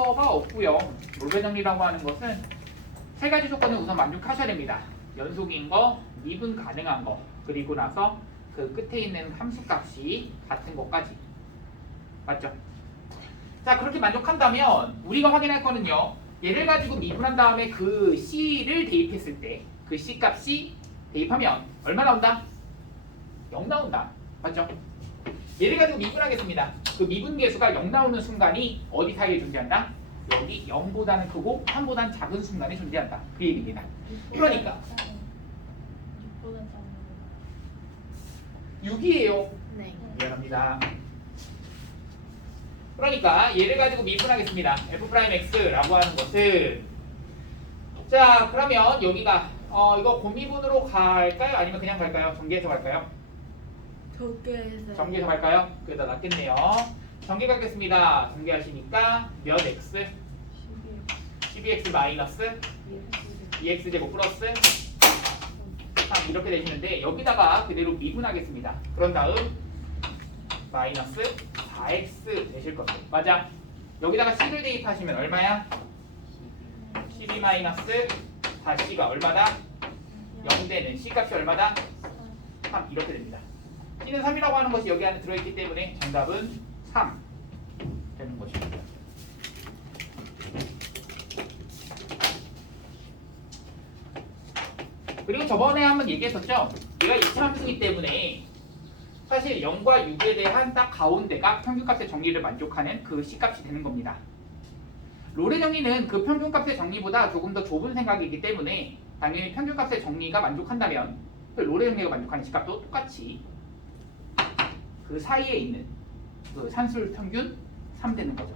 필요가 없고요. 롤배 정리라고 하는 것은 세 가지 조건을 우선 만족하셔야 됩니다. 연속인 거, 미분 가능한 거, 그리고 나서 그 끝에 있는 함수값이 같은 것까지. 맞죠? 자, 그렇게 만족한다면 우리가 확인할 거는요. 얘를 가지고 미분한 다음에 그 C를 대입했을 때 그 C 값이 대입하면 얼마 나온다? 0 나온다. 맞죠? 얘를 가지고 미분하겠습니다. 그 미분 계수가 0 나오는 순간이 어디 사이에 존재한다? 여기 0보다는 크고 3보다는 작은 순간에 존재한다. 그 얘기입니다. 그러니까 6이에요. 네. 미안합니다. 그러니까 얘를 가지고 미분하겠습니다. f'x라고 하는 것은 자, 그러면 여기가 이거 고미분으로 갈까요? 아니면 그냥 갈까요? 전개해서 갈까요? 전개해서 갈까요? 그래도 낫겠네요. 전개 가겠습니다. 전개하시니까 몇 x? 12x 마이너스 2x 제곱 플러스 3 이렇게 되시는데 여기다가 그대로 미분하겠습니다. 그런 다음 마이너스 4x 되실 겁니다. 맞아? 여기다가 C를 대입하시면 얼마야? 12 마이너스 4C가 얼마다? 0 되는 C 값이 얼마다? 3 이렇게 됩니다. C는 3이라고 하는 것이 여기 안에 들어있기 때문에 정답은 3 되는 것입니다. 그리고 저번에 한번 얘기했었죠? 얘가 이차함수이기 때문에 사실 0과 6에 대한 딱 가운데가 평균값의 정리를 만족하는 그 C값이 되는 겁니다. 롤의 정리는 그 평균값의 정리보다 조금 더 좁은 생각이기 때문에 당연히 평균값의 정리가 만족한다면 그 롤의 정리가 만족하는 C값도 똑같이 그 사이에 있는 그 산술 평균 3 되는 거죠.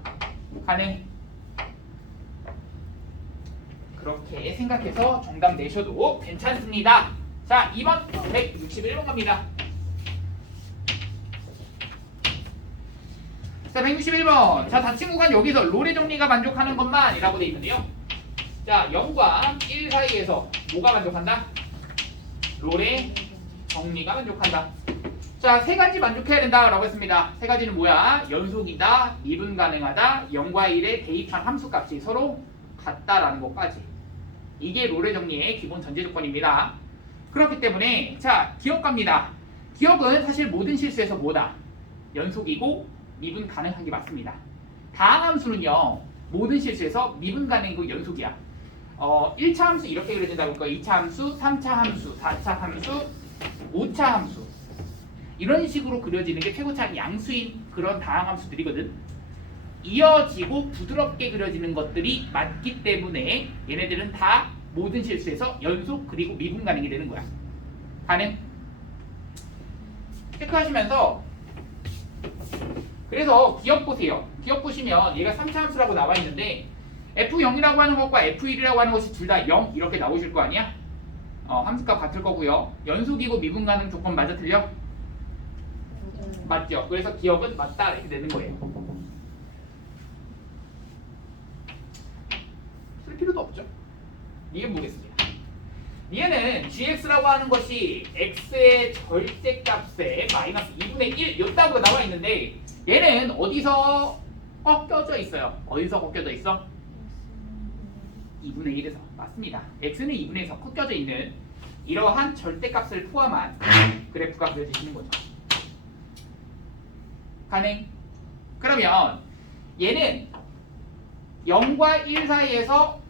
가능? 그렇게 생각해서 정답 내셔도 괜찮습니다. 자, 2번 161번 갑니다. 자, 161번. 자, 다 친구가 여기서 롤의 정리가 만족하는 것만이라고 되어 있는데요. 자, 0과 1 사이에서 뭐가 만족한다? 롤의 정리가 만족한다. 자, 세 가지 만족해야 된다라고 했습니다. 세 가지는 뭐야? 연속이다, 미분 가능하다, 0과 1에 대입한 함수값이 서로 같다라는 것까지. 이게 롤의 정리의 기본 전제 조건입니다. 그렇기 때문에 자, 기억갑니다. 기억은 사실 모든 실수에서 뭐다? 연속이고 미분 가능한 게 맞습니다. 다항함수는요. 모든 실수에서 미분 가능이고 연속이야. 1차 함수 이렇게 그려진다고 할까요? 2차 함수, 3차 함수, 4차 함수, 5차 함수. 이런 식으로 그려지는 게 최고차 양수인 그런 다항함수들이거든. 이어지고 부드럽게 그려지는 것들이 맞기 때문에 얘네들은 다 모든 실수에서 연속 그리고 미분 가능이 되는 거야. 가능? 체크하시면서 그래서 기억 보세요. 기억 보시면 얘가 3차 함수라고 나와 있는데 F0이라고 하는 것과 F1이라고 하는 것이 둘 다 0 이렇게 나오실 거 아니야? 함수값 같을 거고요. 연속이고 미분 가능 조건 맞아 틀려? 맞죠? 그래서 기억은 맞다 이렇게 되는 거예요. 쓸 필요도 없죠. 이해 보겠습니다. 얘는 gx라고 하는 것이 x의 절대값에 마이너스 2분의 1 이따구로 나와 있는데 얘는 어디서 꺾여져 있어요? 어디서 꺾여져 있어? 2분의 1에서. 맞습니다. x는 2분의 1에서 꺾여져 있는 이러한 절대값을 포함한 그래프가 그려지시는 거죠. 가능? 그러면 얘는 0과 1 사이에서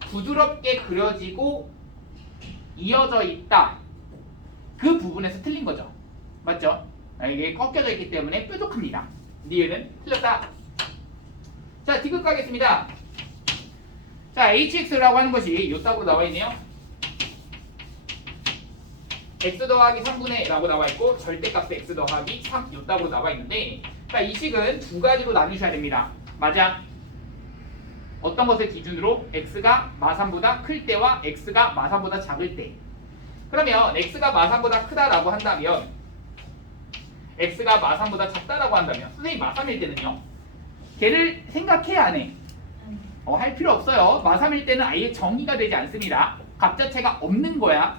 부드럽게 그려지고 이어져 있다. 그 부분에서 틀린 거죠. 맞죠? 이게 꺾여져 있기 때문에 뾰족합니다. 니은 틀렸다. 자, 디귿 가겠습니다. 자, hx라고 하는 것이 요따구로 나와 있네요. x 더하기 3분의 라고 나와 있고 절대값의 x 더하기 3 요따구로 나와 있는데 자, 이 식은 두 가지로 나누셔야 됩니다. 맞아? 어떤 것을 기준으로 x가 마3보다 클 때와 x가 마3보다 작을 때. 그러면 x가 마3보다 크다라고 한다면 x가 마3보다 작다라고 한다면 선생님 마3일 때는요. 걔를 생각해 안 해? 할 필요 없어요. 마3일 때는 아예 정의가 되지 않습니다. 값 자체가 없는 거야.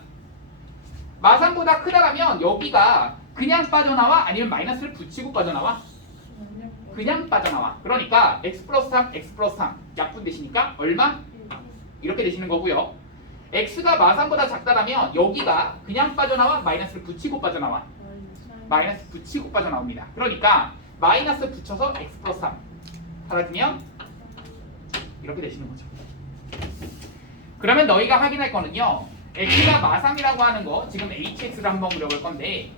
마3보다 크다라면 여기가 그냥 빠져나와? 아니면 마이너스를 붙이고 빠져나와? 그냥 빠져나와. 그러니까 x 플러스 3, x 플러스 3 약분 되시니까 얼마? 이렇게 되시는 거고요. x가 마삼보다 작다라면 여기가 그냥 빠져나와 마이너스를 붙이고 빠져나와. 마이너스 붙이고 빠져나옵니다. 그러니까 마이너스 붙여서 x 플러스 3 사라지면 이렇게 되시는 거죠. 그러면 너희가 확인할 거는요. x가 마삼이라고 하는 거 지금 hx를 한번 그려볼 건데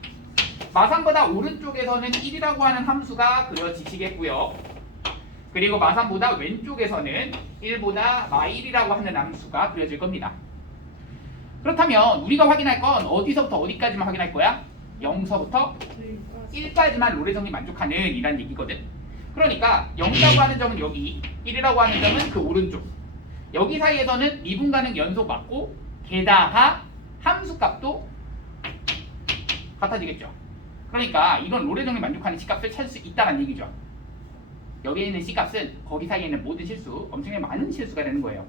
마삼보다 오른쪽에서는 1이라고 하는 함수가 그려지시겠고요. 그리고 마삼보다 왼쪽에서는 1보다 마1이라고 하는 함수가 그려질 겁니다. 그렇다면 우리가 확인할 건 어디서부터 어디까지만 확인할 거야? 0서부터 1까지만 롤의 정리 만족하는 이란 얘기거든. 그러니까 0이라고 하는 점은 여기, 1이라고 하는 점은 그 오른쪽. 여기 사이에서는 미분가능 연속 맞고 게다가 함수값도 같아지겠죠. 그러니까 이건 롤의 정리 만족하는 C값을 찾을 수 있다는 얘기죠. 여기에 있는 C값은 거기 사이에 있는 모든 실수, 엄청나게 많은 실수가 되는 거예요.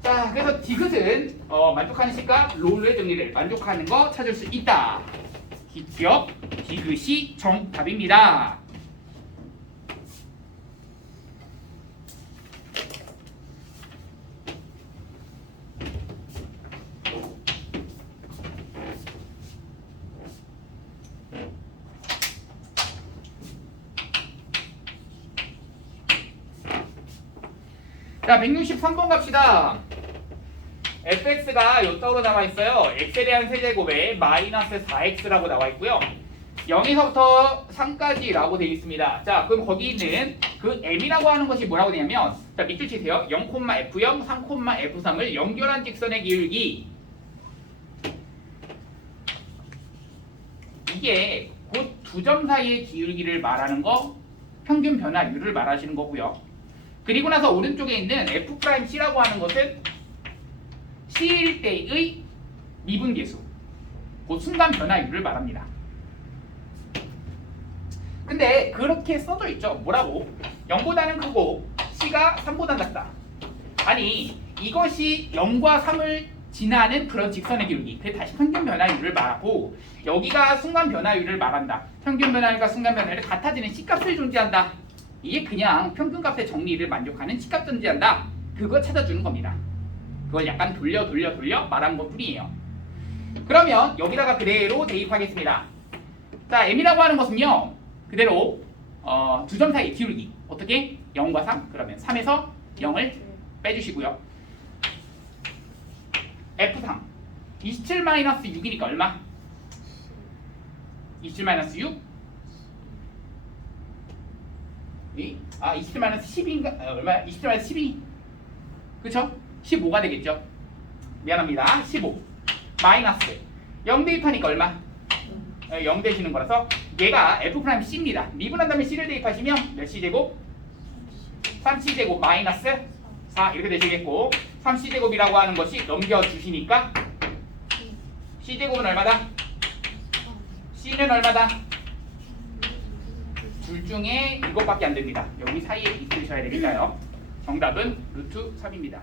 자, 그래서 디귿은 만족하는 C값, 롤의 정리를 만족하는 거 찾을 수 있다. 기억, 디귿이 정답입니다. 자, 163번 갑시다. fx가 요떡으로 나와 있어요. x에 대한 세제곱에 마이너스 4x라고 나와 있고요. 0에서부터 3까지라고 되어 있습니다. 자, 그럼 거기 있는 그 m이라고 하는 것이 뭐라고 되냐면, 자, 밑줄 치세요. 0,f0, 3,f3을 연결한 직선의 기울기. 이게 곧 두 점 사이의 기울기를 말하는 거, 평균 변화율을 말하시는 거고요. 그리고 나서 오른쪽에 있는 f'C라고 하는 것은 C일 때의 미분계수, 그 순간 변화율을 말합니다. 근데 그렇게 써져 있죠. 뭐라고? 0보다는 크고 C가 3보다 작다. 아니, 이것이 0과 3을 지나는 그런 직선의 기울기, 그게 다시 평균 변화율을 말하고 여기가 순간 변화율을 말한다. 평균 변화율과 순간 변화율이 같아지는 C값을 존재한다. 이게 그냥 평균값의 정리를 만족하는 C값 존재한다. 그거 찾아주는 겁니다. 그걸 약간 돌려 말한 것 뿐이에요. 그러면 여기다가 그대로 대입하겠습니다. 자, m이라고 하는 것은요, 그대로 두 점 사이 기울기. 어떻게? 0과 3. 그러면 3에서 0을 빼주시고요. f3 27-6이니까 얼마? 27-6? 27-12인가? 얼마야? 27-12? 그쵸? 15가 되겠죠? 미안합니다. 15 마이너스 0 대입하니까 얼마? 0 되시는 거라서 얘가 f'C입니다. 미분한 다음에 C를 대입하시면 몇 C제곱? 3C제곱 마이너스 4 이렇게 되시겠고 3C제곱이라고 하는 것이 넘겨주시니까 C제곱은 얼마다? C는 얼마다? 둘 중에 이것밖에 안 됩니다. 여기 사이에 있으셔야 되니까요. 정답은 루트 3입니다.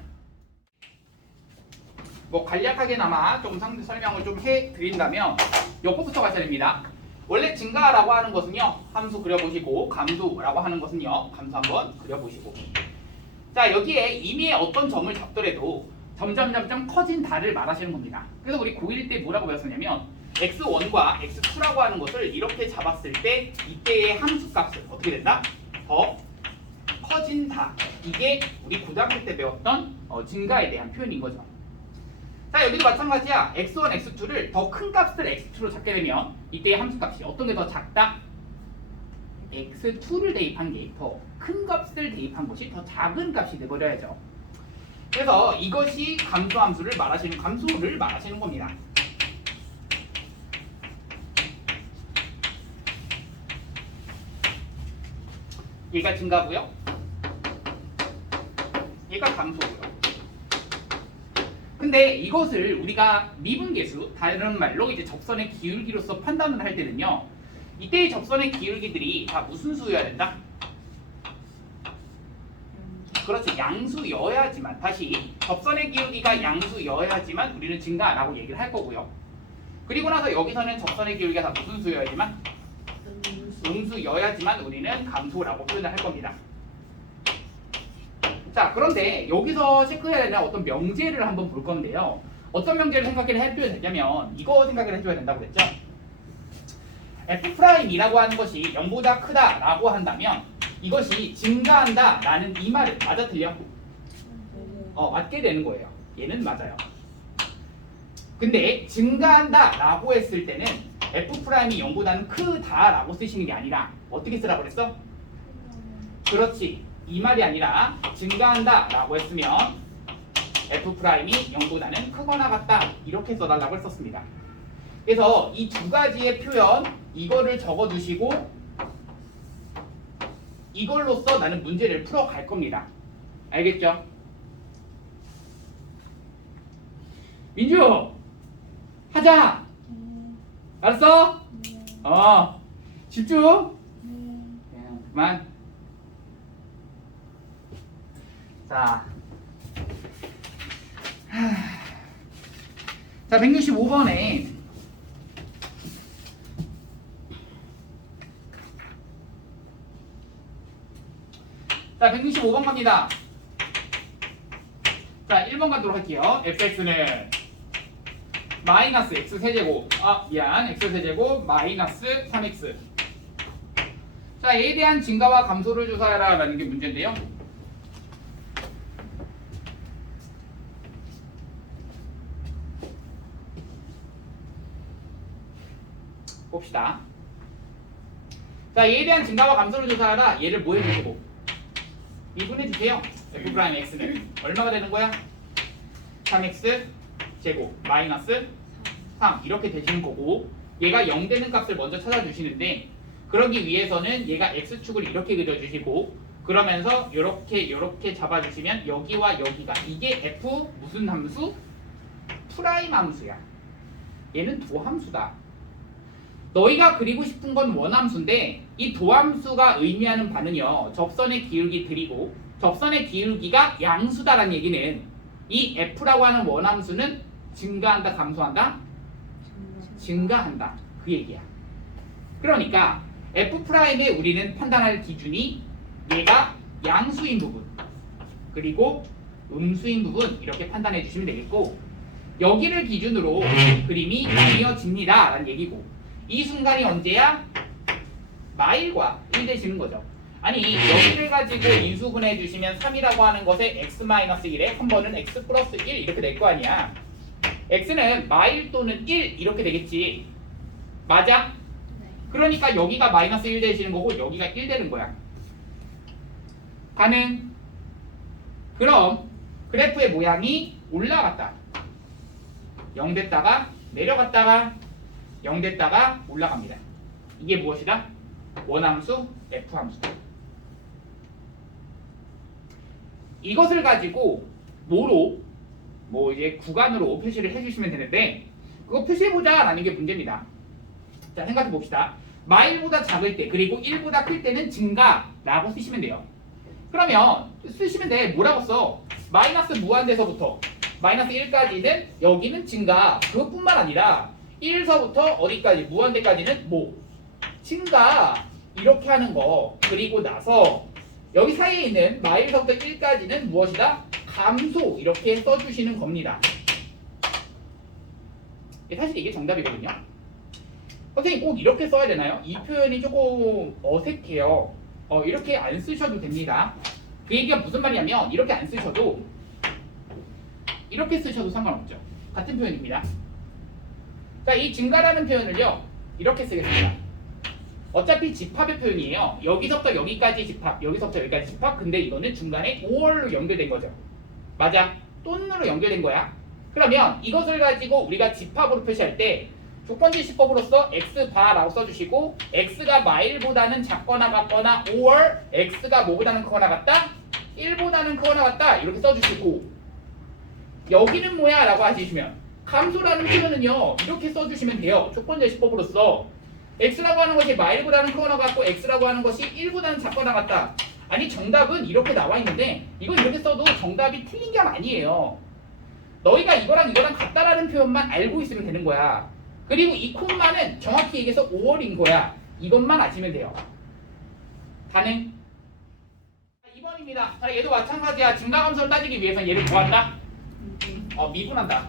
뭐 간략하게나마 좀 상대 설명을 좀 해드린다면 요거부터 가셔야 됩니다. 원래 증가라고 하는 것은요, 함수 그려보시고 감소라고 하는 것은요, 감소 한번 그려보시고. 자, 여기에 이미 어떤 점을 잡더라도 점점 커진다를 말하시는 겁니다. 그래서 우리 고1 때 뭐라고 배웠었냐면 x1과 x2라고 하는 것을 이렇게 잡았을 때 이때의 함수값은 어떻게 된다? 더 커진다. 이게 우리 고등학교 때 배웠던 증가에 대한 표현인 거죠. 자, 여기도 마찬가지야. x1, x2를 더 큰 값을 x2로 잡게 되면 이때의 함수값이 어떤 게 더 작다? x2를 대입한 게 더 큰 값을 대입한 것이 더 작은 값이 돼버려야죠. 그래서 이것이 감소함수를 말하시는, 감소를 말하시는 겁니다. 얘가 증가고요. 얘가 감소고요. 근데 이것을 우리가 미분계수, 다른 말로 이제 접선의 기울기로서 판단을 할 때는요, 이때의 접선의 기울기들이 다 무슨 수여야 된다? 그렇죠. 양수여야지만, 다시 접선의 기울기가 양수여야지만 우리는 증가라고 얘기를 할 거고요. 그리고 나서 여기서는 접선의 기울기가 다 무슨 수여야지만? 음수여야지만 우리는 감소라고 표현을 할 겁니다. 자, 그런데 여기서 체크해야 되는 어떤 명제를 한번 볼 건데요. 어떤 명제를 생각을 해줘야 되냐면 이거 생각을 해줘야 된다고 그랬죠. F'이라고 하는 것이 0보다 크다라고 한다면 이것이 증가한다 라는 이 말은 맞아 틀려? 맞게 되는 거예요. 얘는 맞아요. 근데 증가한다 라고 했을 때는 F'이 0보다는 크다 라고 쓰시는 게 아니라 어떻게 쓰라고 그랬어? 그렇지. 이 말이 아니라 증가한다 라고 했으면 F'이 0보다는 크거나 같다 이렇게 써달라고 했었습니다. 그래서 이 두 가지의 표현 이거를 적어두시고 이걸로써 나는 문제를 풀어갈 겁니다. 알겠죠? 민주! 하자! 알았어? 집중! 그만. 자, 165번에 자, 165번 갑니다. 자, 1번 가도록 할게요. fx는 마이너스 x세제곱 x세제곱 마이너스 3x. 자, A에 대한 증가와 감소를 조사해라 라는 게 문제인데요. 봅시다. 자, A에 대한 증가와 감소를 조사하라. 얘를 뭐 해주시고 미분해주세요. F'X는 얼마가 되는 거야? 3x 제곱 마이너스 3 이렇게 되시는 거고 얘가 0 되는 값을 먼저 찾아주시는데 그러기 위해서는 얘가 x축을 이렇게 그려주시고 그러면서 요렇게 잡아주시면 여기와 여기가 이게 f 무슨 함수? 프라임 함수야. 얘는 도함수다. 너희가 그리고 싶은 건 원함수인데 이 도함수가 의미하는 바는요. 접선의 기울기 드리고 접선의 기울기가 양수다라는 얘기는 이 f라고 하는 원함수는 증가한다 감소한다? 증가한다. 그 얘기야. 그러니까 F'에 우리는 판단할 기준이 얘가 양수인 부분 그리고 음수인 부분 이렇게 판단해 주시면 되겠고 여기를 기준으로 그림이 나뉘어집니다 라는 얘기고 이 순간이 언제야? 마일과 1 되시는 거죠. 아니 여기를 가지고 인수분해 주시면 3이라고 하는 것에 x-1에 한 번은 x 플러스 1 이렇게 될 거 아니야. x는 마일 또는 1 이렇게 되겠지. 맞아? 그러니까 여기가 마이너스 1 되시는 거고 여기가 1 되는 거야. 가능? 그럼 그래프의 모양이 올라갔다 0 됐다가 내려갔다가 0 됐다가 올라갑니다. 이게 무엇이다? 원함수 F함수다. 이것을 가지고 뭐로 이제 구간으로 표시를 해주시면 되는데 그거 표시해보자 라는 게 문제입니다. 자, 생각해 봅시다. 마일보다 작을 때 그리고 1보다 클 때는 증가라고 쓰시면 돼요. 그러면 쓰시면 돼. 뭐라고 써? 마이너스 무한대서부터 마이너스 1까지는 여기는 증가. 그것뿐만 아니라 1서부터 어디까지 무한대까지는 증가 이렇게 하는 거. 그리고 나서 여기 사이에 있는 마일서부터 1까지는 무엇이다? 감소 이렇게 써주시는 겁니다. 사실 이게 정답이거든요. 선생님 꼭 이렇게 써야 되나요? 이 표현이 조금 어색해요. 이렇게 안 쓰셔도 됩니다. 그 얘기가 무슨 말이냐면 이렇게 안 쓰셔도 이렇게 쓰셔도 상관없죠. 같은 표현입니다. 자, 이 증가라는 표현을요 이렇게 쓰겠습니다. 어차피 집합의 표현이에요. 여기서부터 여기까지 집합, 여기서부터 여기까지 집합. 근데 이거는 중간에 5월로 연결된 거죠. 맞아? 또는으로 연결된 거야. 그러면 이것을 가지고 우리가 집합으로 표시할 때 조건지시법으로서 x바라고 써주시고 x가 마일보다는 작거나 같거나 5월 x가 뭐보다는 크거나 같다? 1보다는 크거나 같다 이렇게 써주시고 여기는 뭐야? 라고 하시면 감소라는 표현은요 이렇게 써주시면 돼요. 조건제시법으로서 x라고 하는 것이 마일보다는 크거나 같고 x라고 하는 것이 1보다는 작거나 같다. 아니 정답은 이렇게 나와 있는데 이건 이렇게 써도 정답이 틀린 게 아니에요. 너희가 이거랑 같다라는 표현만 알고 있으면 되는 거야. 그리고 이 콤마는 정확히 얘기해서 5월인 거야. 이것만 아시면 돼요. 가능? 2번입니다. 자, 얘도 마찬가지야. 증가함수를 따지기 위해서 얘를 뭐한다? 미분한다.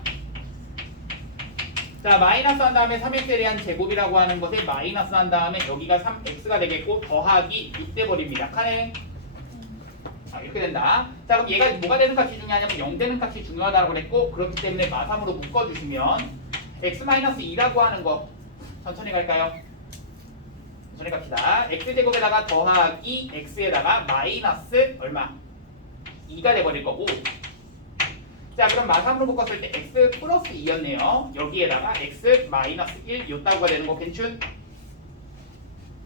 자, 마이너스 한 다음에 3x에 대한 제곱이라고 하는 것에 마이너스 한 다음에 여기가 3x가 되겠고 더하기 6돼 버립니다. 가능? 이렇게 된다. 자, 그럼 얘가 뭐가 되는 값이 중요하냐면 0 되는 값이 중요하다고 그랬고, 그렇기 때문에 마삼으로 묶어주시면 x-2라고 하는 거 천천히 갈까요? 천천히 갑시다. x제곱에다가 더하기 x에다가 마이너스 얼마? 2가 돼버릴 거고, 자, 그럼 마삼으로 묶었을 때 x 플러스 2였네요. 여기에다가 x 마이너스 1 요따구가 되는 거 괜춘?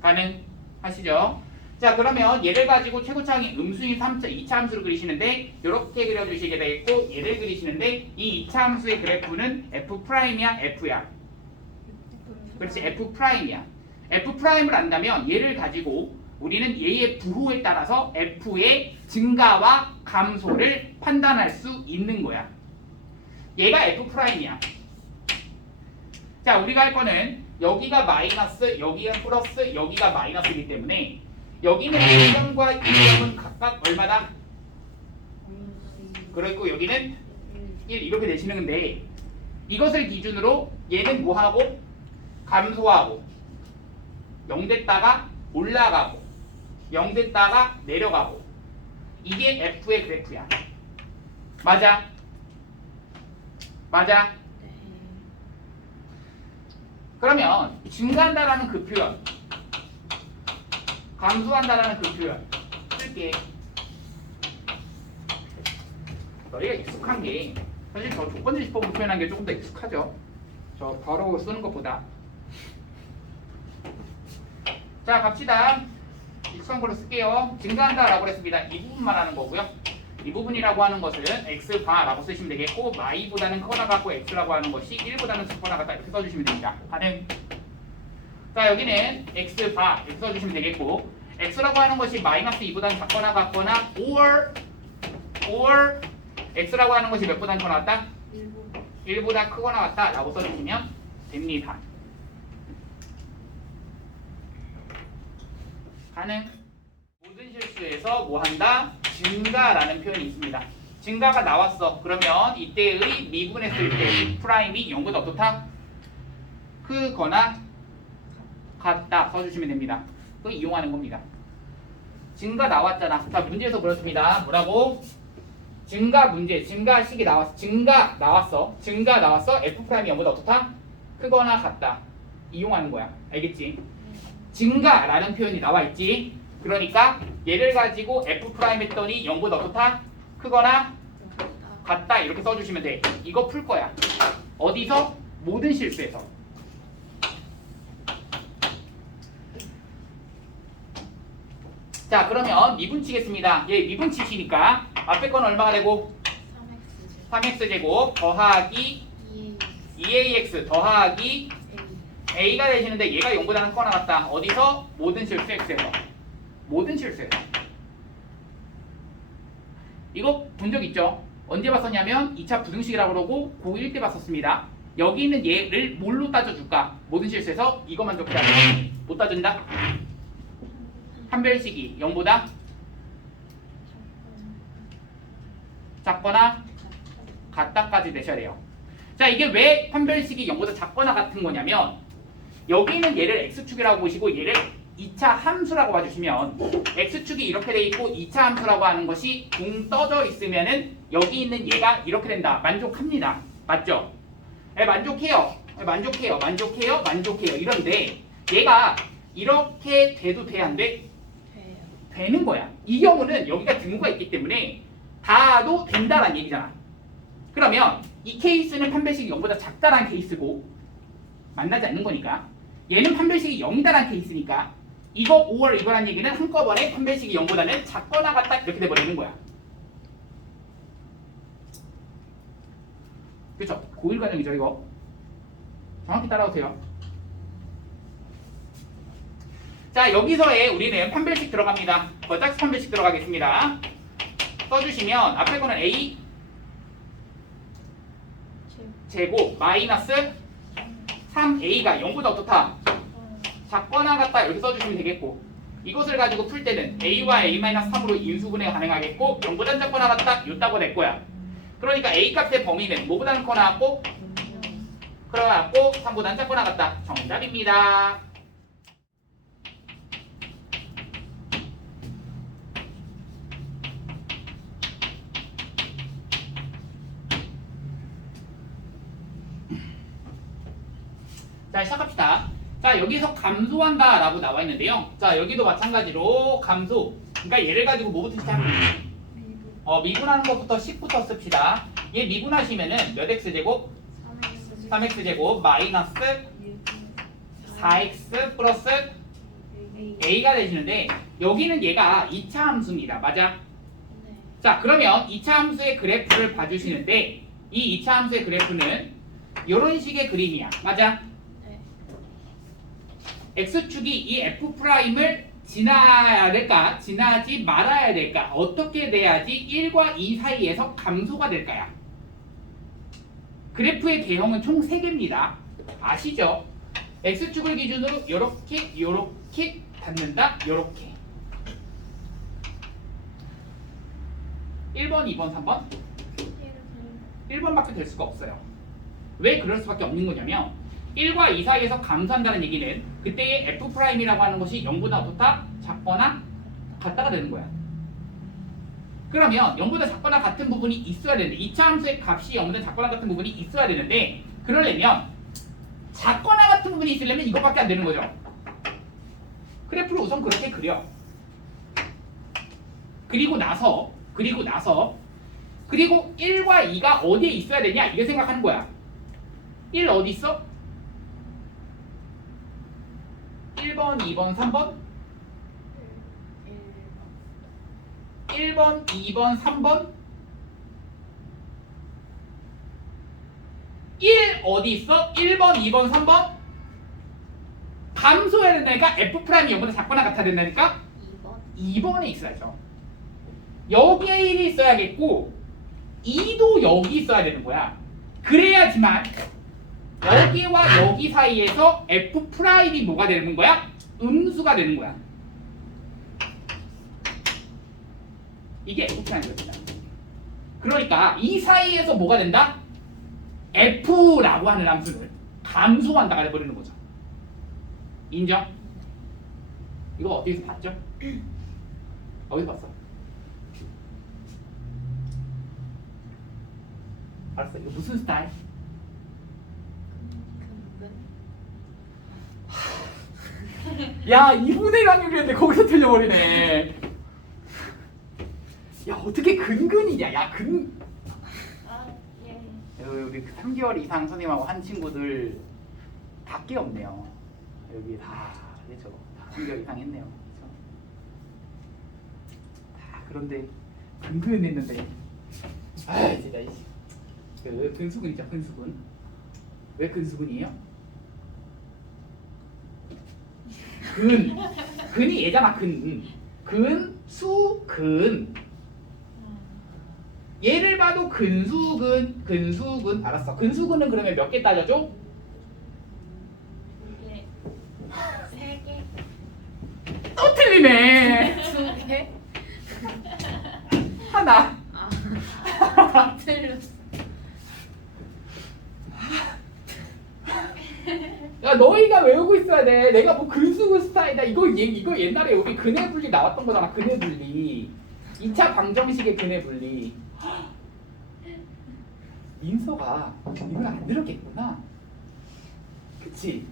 가능하시죠? 자, 그러면 얘를 가지고 최고차항이 음수인 2차 함수를 그리시는데 이렇게 그려주시게 되겠고, 얘를 그리시는데 이 2차 함수의 그래프는 F'이야 F야? 그렇지, F'이야. F'을 안다면 얘를 가지고 우리는 얘의 부호에 따라서 F의 증가와 감소를 판단할 수 있는 거야. 얘가 F'이야. 자, 우리가 할 거는 여기가 마이너스, 여기가 플러스, 여기가 마이너스이기 때문에 여기는 1점과 2점은 각각 얼마다? 그리고 여기는 1 이렇게 되시는데, 이것을 기준으로 얘는 뭐하고? 감소하고 0 됐다가 올라가고 0 됐다가 내려가고, 이게 F의 그래프야. 맞아? 맞아? 그러면 증가한다라는 그 표현, 감소한다라는 그 표현 쓸게. 너희가 익숙한 게 사실 저 조건지시법으로 표현한 게 조금 더 익숙하죠. 저 바로 쓰는 것보다. 자, 갑시다. 익숙한 걸로 쓸게요. 증가한다라고 했습니다. 이 부분만 하는 거고요. 이 부분이라고 하는 것은 x바라고 쓰시면 되겠고, y보다는 크거나 같고 x라고 하는 것이 1보다는 작거나 같다 이렇게 써주시면 됩니다. 가능? 자, 여기는 x바 이렇게 써주시면 되겠고, x라고 하는 것이 마이너스 2보다는 작거나 같거나 or x라고 하는 것이 몇보다는 더 낫다? 1보다 크거나 같다 라고 써주시면 됩니다. 가능? 모든 실수에서 뭐한다? 증가라는 표현이 있습니다. 증가가 나왔어. 그러면 이때의 미분했을 때 프라임이 0보다 어떻다? 크거나 같다 써주시면 됩니다. 그거 이용하는 겁니다. 증가 나왔잖아. 자, 문제에서 그렇습니다. 뭐라고? 증가 문제, 증가식이 나왔어. 증가 나왔어. 증가 나왔어. f 프라임이 0보다 어떻다? 크거나 같다. 이용하는 거야. 알겠지? 증가라는 표현이 나와 있지. 그러니까 얘를 가지고 f 프라임 했더니 0보다 어떻다? 크거나 같다 이렇게 써주시면 돼. 이거 풀 거야. 어디서? 모든 실수에서. 자, 그러면 미분 치겠습니다. 얘 미분 치시니까 앞에 건 얼마가 되고? 3x제곱 더하기 2ax 더하기 a가 되시는데 얘가 0보다는 크거나 같다. 어디서? 모든 실수 x에서. 모든 실수에서. 이거 본 적 있죠? 언제 봤었냐면 2차 부등식이라고 그러고 고1 때 봤었습니다. 여기 있는 얘를 뭘로 따져줄까? 모든 실수에서 이거 만족해야 돼. 못 따준다? 판별식이 0보다 작거나 같다까지 내셔야 돼요. 자, 이게 왜 판별식이 0보다 작거나 같은 거냐면, 여기는 얘를 x축이라고 보시고 얘를 2차 함수라고 봐주시면, x축이 이렇게 돼 있고 2차 함수라고 하는 것이 붕 떠져 있으면은 여기 있는 얘가 이렇게 된다. 만족합니다. 맞죠? 네, 만족해요. 만족해요. 만족해요. 만족해요. 이런데 얘가 이렇게 돼도 돼? 안 돼? 되는 거야. 이 경우는 여기가 등호가 있기 때문에 다도 된다라는 얘기잖아. 그러면 이 케이스는 판별식이 0보다 작다라는 케이스고 만나지 않는 거니까, 얘는 판별식이 0이다라는 케이스니까 이거 5월 이거라는 얘기는 한꺼번에 판별식이 0보다는 작거나 같다 이렇게 돼버리는 거야. 그렇죠? 고1 과정이죠 이거. 정확히 따라오세요. 자, 여기서의 우리는 판별식 들어갑니다. 짝수 판별식 들어가겠습니다. 써주시면 앞에 거는 a 제곱 마이너스 3a가 0보다 어떻다? 작거나 같다 이렇게 써주시면 되겠고 이것을 가지고 풀 때는 a와 a-3으로 인수분해 가능하겠고 0보다 작거나 같다 이따고 될 거야. 그러니까 a 값의 범위는 뭐보다는 커나 같고 그래갖고 3보다는 작거나 같다. 정답입니다. 자, 시작합시다. 자, 여기서 감소한다 라고 나와 있는데요. 자, 여기도 마찬가지로 감소. 그러니까 얘를 가지고 뭐부터 시작합니까? 미분하는 것부터 10부터 씁시다. 얘 미분하시면은 몇 x제곱? 3x제곱 마이너스 4x 플러스 a가 되시는데 여기는 얘가 2차 함수입니다. 맞아? 자, 그러면 2차 함수의 그래프를 봐주시는데 이 2차 함수의 그래프는 이런 식의 그림이야. 맞아? x축이 이 f'을 지나야 될까? 지나지 말아야 될까? 어떻게 돼야지 1과 2 사이에서 감소가 될까요? 그래프의 개형은 총 3개입니다. 아시죠? x축을 기준으로 요렇게 닫는다. 요렇게 1번, 2번, 3번 1번밖에 될 수가 없어요. 왜 그럴 수밖에 없는 거냐면 1과 2 사이에서 감소한다는 얘기는 그때의 f'이라고 하는 것이 0보다 어떻다? 작거나 같다가 되는 거야. 그러면 0보다 작거나 같은 부분이 있어야 되는데 2차 함수의 값이 0보다 작거나 같은 부분이 있어야 되는데 그러려면 작거나 같은 부분이 있으려면 이것밖에 안 되는 거죠. 그래프를 우선 그렇게 그려. 그리고 1과 2가 어디에 있어야 되냐 이렇게 생각하는 거야. 1 어디 있어? 1번, 2번, 3번? 1번, 2번, 3번? 1 어디 있어? 1번, 2번, 3번? 감소해야 된다니까? F'이 0보다 작거나 같아야 된다니까? 2번에 있어야죠. 여기에 1이 있어야겠고 2도 여기 있어야 되는 거야. 그래야지만 여기와 여기 사이에서 F'이 뭐가 되는 거야? 음수가 되는 거야. 이게 F'입니다. 그러니까 이 사이에서 뭐가 된다? F라고 하는 함수를 감소한다가 돼버리는 거죠. 인정? 이거 어디서 봤죠? 어디서 봤어? 알았어. 이거 무슨 스타일? 야, 2분의 1 확률이었는데 거기서 틀려버리네. 야, 어떻게 근근이냐? 야, 우리 3개월 이상 선생님하고 한 친구들 밖에 없네요. 여기 다 그렇죠. 3개월 이상 했네요. 그렇죠? 다 그런데 근근했는데. 아, 진짜 그 근수근이죠, 근수근. 왜 근수근이에요? 근이 얘잖아. 근수근. 얘를 봐도 근수근. 알았어. 근수근은 그러면 몇 개 따져줘? 3개. 또 틀리네. 2개. 하나. 틀렸어. 야, 너희가 외우고 있어야 돼. 내가 뭐 근수근 스타일이다. 이거 옛날에 여기 근해 분리 나왔던 거잖아. 근해 분리. 2차 방정식의 근해 분리. 민서가 이걸 안 들었겠구나. 그치?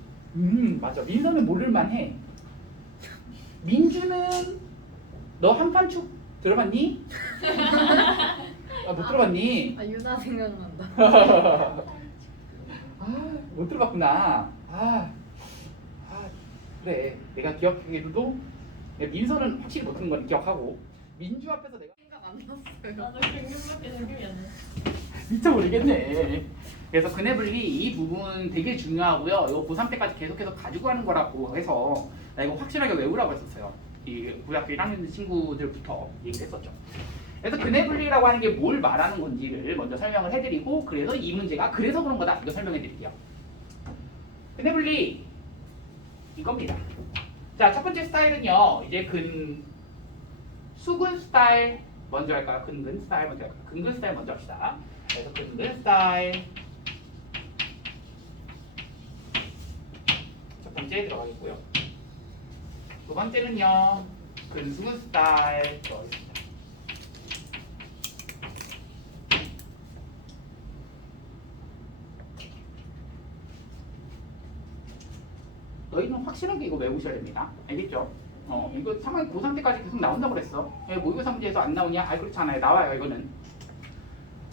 맞아. 민서는 모를만해. 민주는 너 한판축 들어봤니? 못 들어봤니? 유나 생각난다. 못 들어봤구나. 그래. 내가 기억하기에도 민서는 확실히 못 들은 건 기억하고 민주 앞에서 내가 생각 안 났어요. 나도 경륜밖에 생각이 안 나. 미쳐버리겠네. 그래서 근해분리 이 부분 되게 중요하고요. 이거 고3 때까지 계속해서 가지고 가는 거라고 해서 나 이거 확실하게 외우라고 했었어요. 이 고등학교 1학년 친구들부터 얘기를 했었죠. 그래서 근해분리라고 하는 게 뭘 말하는 건지를 먼저 설명을 해드리고 그래서 이 문제가 그래서 그런 거다 이거 설명해 드릴게요. 근해분리 이겁니다. 자, 첫 번째 스타일은요. 이제 수근 스타일 먼저 할까요? 근근 스타일 먼저 할까요? 근근 스타일 먼저 합시다. 그래서 근근 스타일 첫 번째 들어가겠고요. 두 번째는요. 근수근 스타일 들어가겠습니다. 너희는 확실하게 이거 외우셔야 됩니다. 알겠죠? 이거 3학 고3 때까지 계속 나온다고 그랬어. 왜 모의고사 문제에서 안 나오냐? 그렇지 않아요. 나와요, 이거는.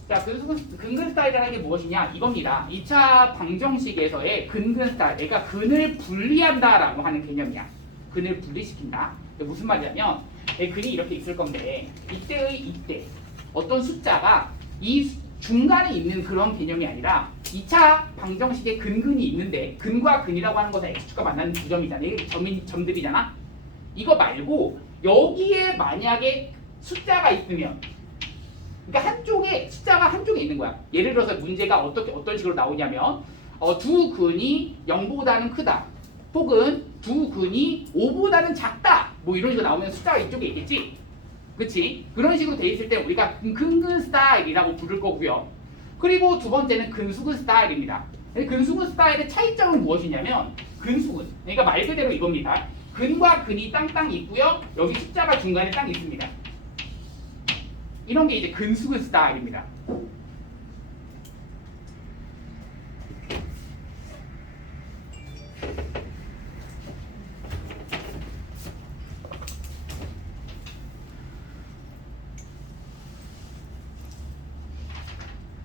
자, 근근 스타일이라는 게 무엇이냐? 이겁니다. 2차 방정식에서의 근근 스타일. 그러니까 근을 분리한다라고 하는 개념이야. 근을 분리시킨다. 무슨 말이냐면, 근이 이렇게 있을 건데, 이때 어떤 숫자가 이 중간에 있는 그런 개념이 아니라 2차 방정식에 근근이 있는데 근과 근이라고 하는 것은 x축과 만나는 두 점이잖아요. 점들이잖아. 이거 말고 여기에 만약에 숫자가 있으면 그러니까 한쪽에 숫자가 한쪽에 있는 거야. 예를 들어서 문제가 어떤 식으로 나오냐면 두 근이 0보다는 크다. 혹은 두 근이 5보다는 작다. 뭐 이런 식으로 나오면 숫자가 이쪽에 있겠지. 그치? 그런 식으로 돼 있을 때 우리가 근근 스타일이라고 부를 거고요. 그리고 두 번째는 근수근 스타일입니다. 근수근 스타일의 차이점은 무엇이냐면 근수근, 그러니까 말 그대로 이겁니다. 근과 근이 땅땅 있고요. 여기 숫자가 중간에 딱 있습니다. 이런 게 이제 근수근 스타일입니다.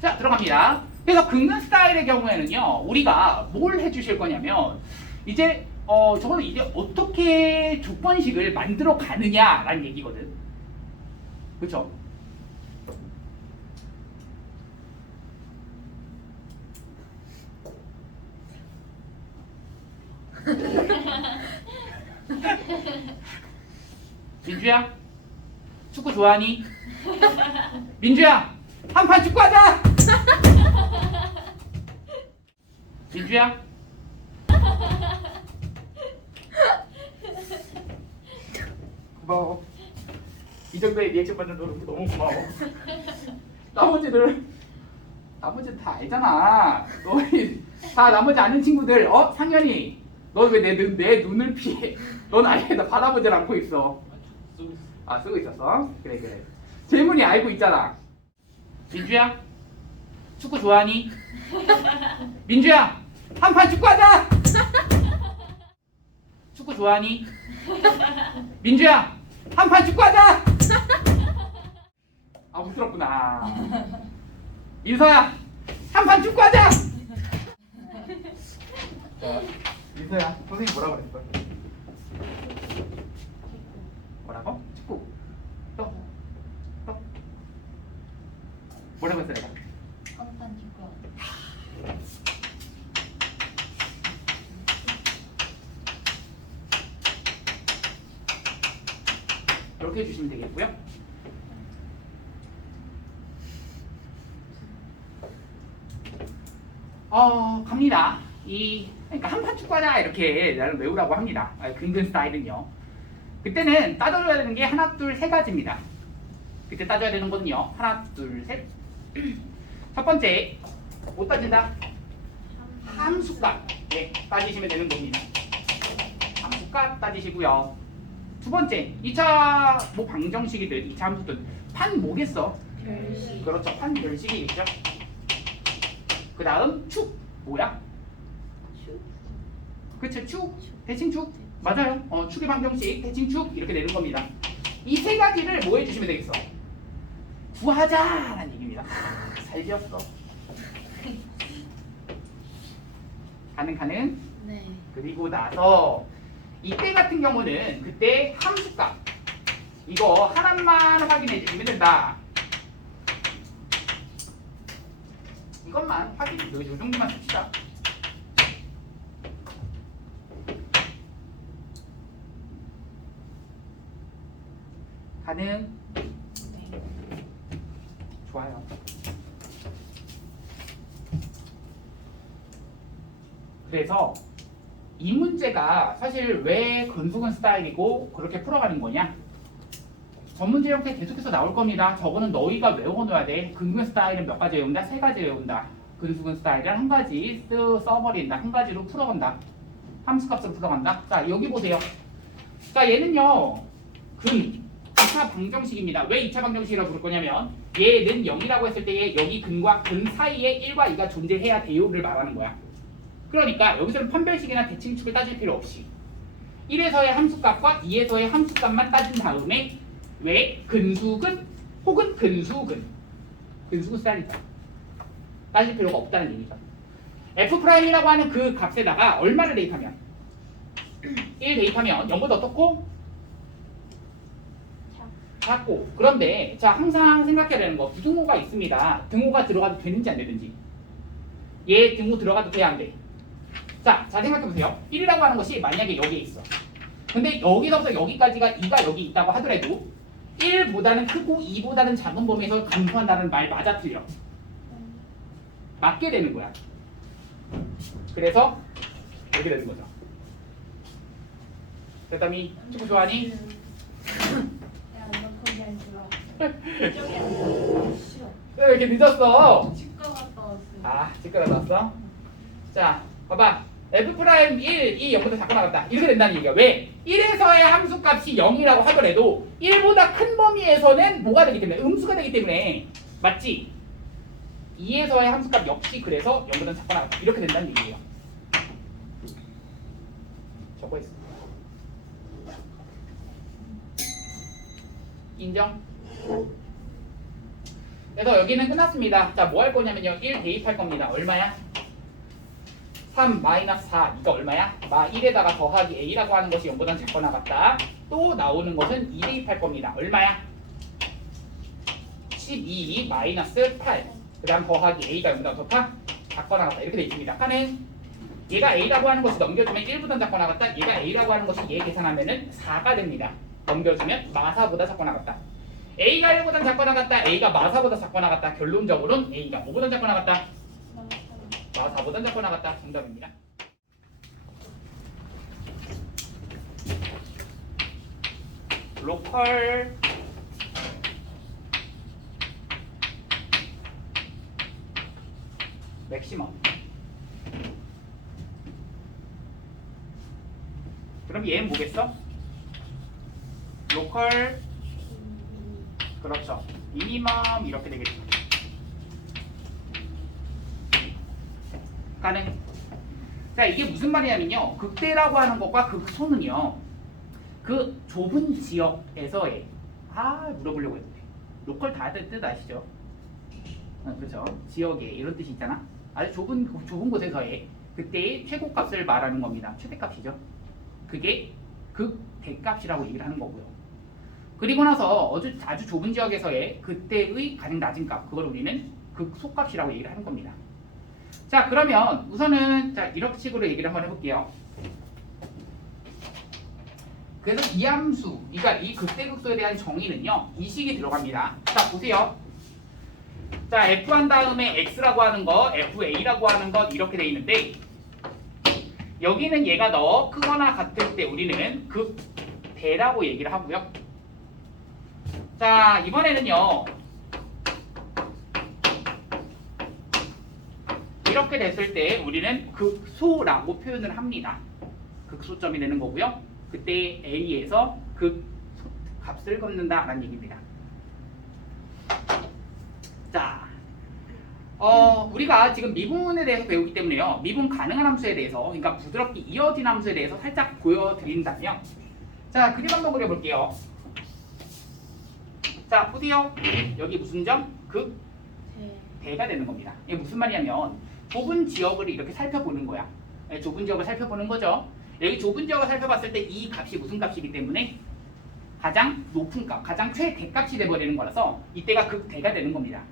자, 들어갑니다. 그래서 근근 스타일의 경우에는요, 우리가 뭘 해주실 거냐면, 이제, 저거는 이제 어떻게 조건식을 만들어 가느냐라는 얘기거든. 그쵸? 민주야? 축구 좋아하니? 민주야! 한 판 축구하자! 민주야? 고마워. 이 정도의 리액션 받는 너 너무 고마워. 나머지는 다 알잖아. 너희 다 나머지 아는 친구들. 상현이, 너 왜 내 눈을 피해? 넌 아예 나 받아보질 않고 있어. 쓰고 있었어? 그래. 재문이 알고 있잖아. 민주야? 축구 좋아하니? 민주야! 한 판 축구하자! 축구 좋아하니? 민주야! 한 판 축구하자! 부끄럽구나. 민서야! 한 판 축구하자! 자, 민서야, 선생님 뭐라고 그랬어? 뭐라고? 축구. 또? 뭐라고 했어 내가? 한판 축구. 이렇게 해주시면 되겠고요. 갑니다. 그러니까 한판 축구하자 이렇게 나를 외우라고 합니다. 근근 스타일은요. 그때는 따져줘야 되는 게 하나, 둘, 세 가지입니다. 그때 따져야 되는 거는요. 하나, 둘, 셋. 첫 번째, 못 따진다. 함수값. 네, 따지시면 되는 겁니다. 함수값 따지시고요. 두 번째, 2차 뭐 방정식이든 2차 함수든 판 뭐겠어? 별식. 그렇죠. 판 별식이겠죠. 그 다음 축. 뭐야? 축. 그쵸. 축. 대칭축. 맞아요. 축의 방정식, 대칭축 이렇게 되는 겁니다. 이 세 가지를 뭐 해주시면 되겠어? 구하자라는 얘기입니다. 잘 지었어. 가능. 네. 그리고 나서 이때 같은 경우는 그때 함수값 이거 하나만 확인해 주시면 된다. 이것만 확인, 요 정도만 씁시다. 가능? 네. 좋아요. 그래서 이 문제가 사실 왜 근수근 스타일이고 그렇게 풀어가는 거냐? 전문제 형태 계속해서 나올 겁니다. 저거는 너희가 외워놓아야 돼. 근수근 스타일은 몇 가지 외운다? 세 가지 외운다. 근수근 스타일은 한 가지 써버린다. 한 가지로 풀어간다. 함수값으로 풀어간다. 자, 여기 보세요. 자, 얘는요. 근 2차 방정식입니다. 왜 2차 방정식이라고 부를 거냐면 얘는 0이라고 했을 때 여기 근과 근 사이에 1과 2가 존재해야 돼요를 말하는 거야. 그러니까 여기서는 판별식이나 대칭축을 따질 필요 없이 1에서의 함수값과 2에서의 함수값만 따진 다음에 왜 근수근 혹은 근수근 스타일이다. 따질 필요가 없다는 얘기죠. F'이라고 하는 그 값에다가 얼마를 대입하면 1 대입하면 0보다 어떻고? 작고. 그런데 자 항상 생각해야 되는 거 부등호가 있습니다. 등호가 들어가도 되는지 안 되는지. 얘 등호 들어가도 돼 안 돼? 자 생각해보세요. 1이라고 하는 것이 만약에 여기에 있어. 근데 여기서부터 여기까지가 2가 여기 있다고 하더라도 1보다는 크고 2보다는 작은 범위에서 감소한다는 말 맞아 틀려? 맞게 되는 거야. 그래서 이렇게 되는 거죠. 대담이 축구 좋아하니? 야 이거 거기 안 들어. 저기 안 들어. 싫어. 왜 이렇게 늦었어? 치과 갔다 왔어. 아, 찌끄러 나왔어? 자, 봐봐. F' 1, 2, 0보다 작고 나갔다. 이렇게 된다는 얘기야. 왜? 1에서의 함수값이 0이라고 하더라도 1보다 큰 범위에서는 뭐가 되기 때문에? 음수가 되기 때문에. 맞지? 2에서의 함수값 역시 그래서 0보다 작고 나갔다. 이렇게 된다는 얘기예요. 적어 있어. 인정? 그래서 여기는 끝났습니다. 자, 뭐 할 거냐면요. 1 대입할 겁니다. 얼마야? 3 마이너스 4 이거 얼마야? 1에다가 더하기 a라고 하는 것이 0보다 작고 나갔다. 또 나오는 것은 2 대입할 겁니다. 얼마야? 12 마이너스 8 그 다음 더하기 a가 0보다 더 커? 작고 나갔다. 이렇게 돼 있습니다. 아까는 얘가 a라고 하는 것이 넘겨주면 1보다 작고 나갔다. 얘가 a라고 하는 것이 얘 계산하면은 4가 됩니다. 넘겨주면 마사보다 작고 나갔다. a가 1보다 작고 나갔다. a가 마사보다 작고 나갔다. 결론적으로는 a가 5보다 작고 나갔다. 마사보다 작고 나갔다. 정답입니다. 로컬 맥시멈. 그럼 얘는 뭐겠어? 로컬 그렇죠. 미니멈 이렇게 되겠죠. 가능. 자 이게 무슨 말이냐면요. 극대라고 하는 것과 극소는요. 그 좁은 지역에서의 물어보려고 했는데 로컬 다들 뜻 아시죠? 그렇죠. 지역에 이런 뜻이 있잖아. 아주 좁은 곳에서의 그때의 최고값을 말하는 겁니다. 최대값이죠. 그게 극대값이라고 얘기를 하는 거고요. 그리고 나서 아주 좁은 지역에서의 그때의 가장 낮은 값, 그걸 우리는 극소값이라고 얘기를 하는 겁니다. 자, 그러면 우선은 이런 식으로 얘기를 한번 해볼게요. 그래서 이 함수, 그러니까 이 극대극소에 대한 정의는요, 이 식이 들어갑니다. 자, 보세요. 자, f 한 다음에 x라고 하는 거, fa라고 하는 것 이렇게 돼 있는데 여기는 얘가 더 크거나 같을 때 우리는 극대라고 얘기를 하고요. 자, 이번에는요. 이렇게 됐을 때 우리는 극소라고 표현을 합니다. 극소점이 되는 거고요. 그때 A에서 값을 걷는다라는 얘기입니다. 자, 우리가 지금 미분에 대해서 배우기 때문에요. 미분 가능한 함수에 대해서, 그러니까 부드럽게 이어진 함수에 대해서 살짝 보여드린다면, 자, 그림 한번 그려볼게요. 자, 보세요. 여기 무슨 점? 대가 되는 겁니다. 이게 무슨 말이냐면 좁은 지역을 이렇게 살펴보는 거야. 좁은 지역을 살펴보는 거죠. 여기 좁은 지역을 살펴봤을 때 이 값이 무슨 값이기 때문에 가장 높은 값, 가장 최대값이 돼버리는 거라서 이때가 극대가 되는 겁니다.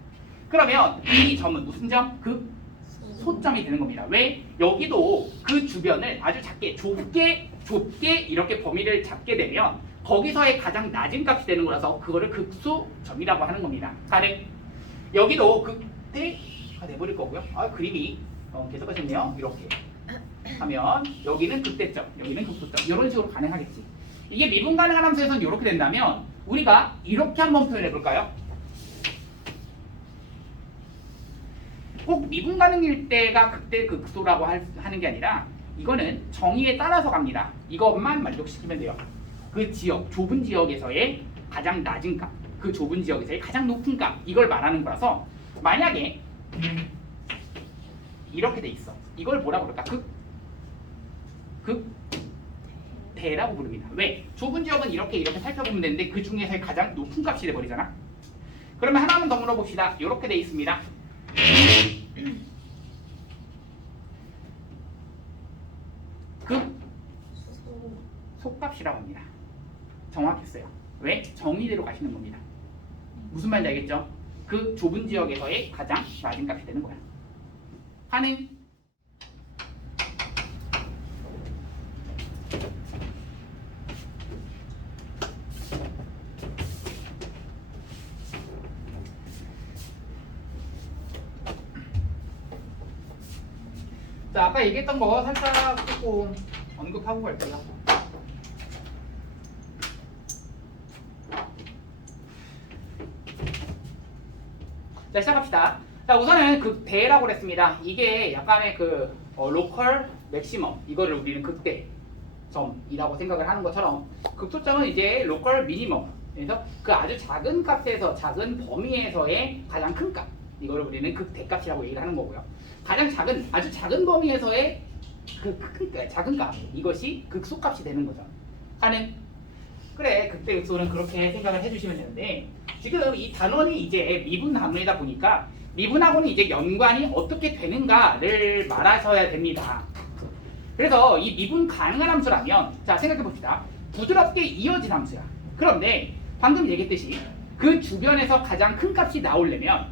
그러면 이 점은 무슨 점? 극소점이 되는 겁니다. 왜? 여기도 그 주변을 아주 작게 좁게 이렇게 범위를 잡게 되면 거기서의 가장 낮은 값이 되는 거라서 그거를 극소점이라고 하는 겁니다. 가능? 여기도 극대가 돼버릴 거고요. 그림이 계속하셨네요. 이렇게 하면 여기는 극대점, 여기는 극소점. 이런 식으로 가능하겠지. 이게 미분 가능한 함수에서는 이렇게 된다면 우리가 이렇게 한번 표현해 볼까요? 꼭 미분 가능일 때가 극대 극소라고 하는 게 아니라 이거는 정의에 따라서 갑니다. 이것만 만족시키면 돼요. 그 지역, 좁은 지역에서의 가장 낮은 값, 그 좁은 지역에서의 가장 높은 값, 이걸 말하는 거라서 만약에 이렇게 돼 있어. 이걸 뭐라고 그럴까? 극대라고 부릅니다. 왜? 좁은 지역은 이렇게 살펴보면 되는데 그 중에서의 가장 높은 값이 돼버리잖아. 그러면 하나만 더 물어봅시다. 이렇게 돼 있습니다. 속값이라고 합니다. 정확했어요. 왜? 정의대로 가시는 겁니다. 무슨 말인지 알겠죠? 그 좁은 지역에서의 가장 낮은 값이 되는 거야. 하는 자, 아까 얘기했던 거 살짝 조금 언급하고 갈게요. 자, 시작합시다. 자, 우선은 극대라고 그랬습니다. 이게 약간의 로컬 맥시멈, 이거를 우리는 극대점이라고 생각을 하는 것처럼 극소점은 이제 로컬 미니멈, 그래서 그 아주 작은 값에서 작은 범위에서의 가장 큰 값, 이거를 우리는 극대값이라고 얘기를 하는 거고요. 가장 작은, 아주 작은 범위에서의 작은 값, 이것이 극소값이 되는 거죠. 그래, 극대 극소는 그렇게 생각을 해주시면 되는데, 지금 이 단원이 이제 미분 단원이다 보니까 미분하고는 이제 연관이 어떻게 되는가를 말하셔야 됩니다. 그래서 이 미분 가능한 함수라면, 자, 생각해 봅시다. 부드럽게 이어진 함수야. 그런데 방금 얘기했듯이 그 주변에서 가장 큰 값이 나오려면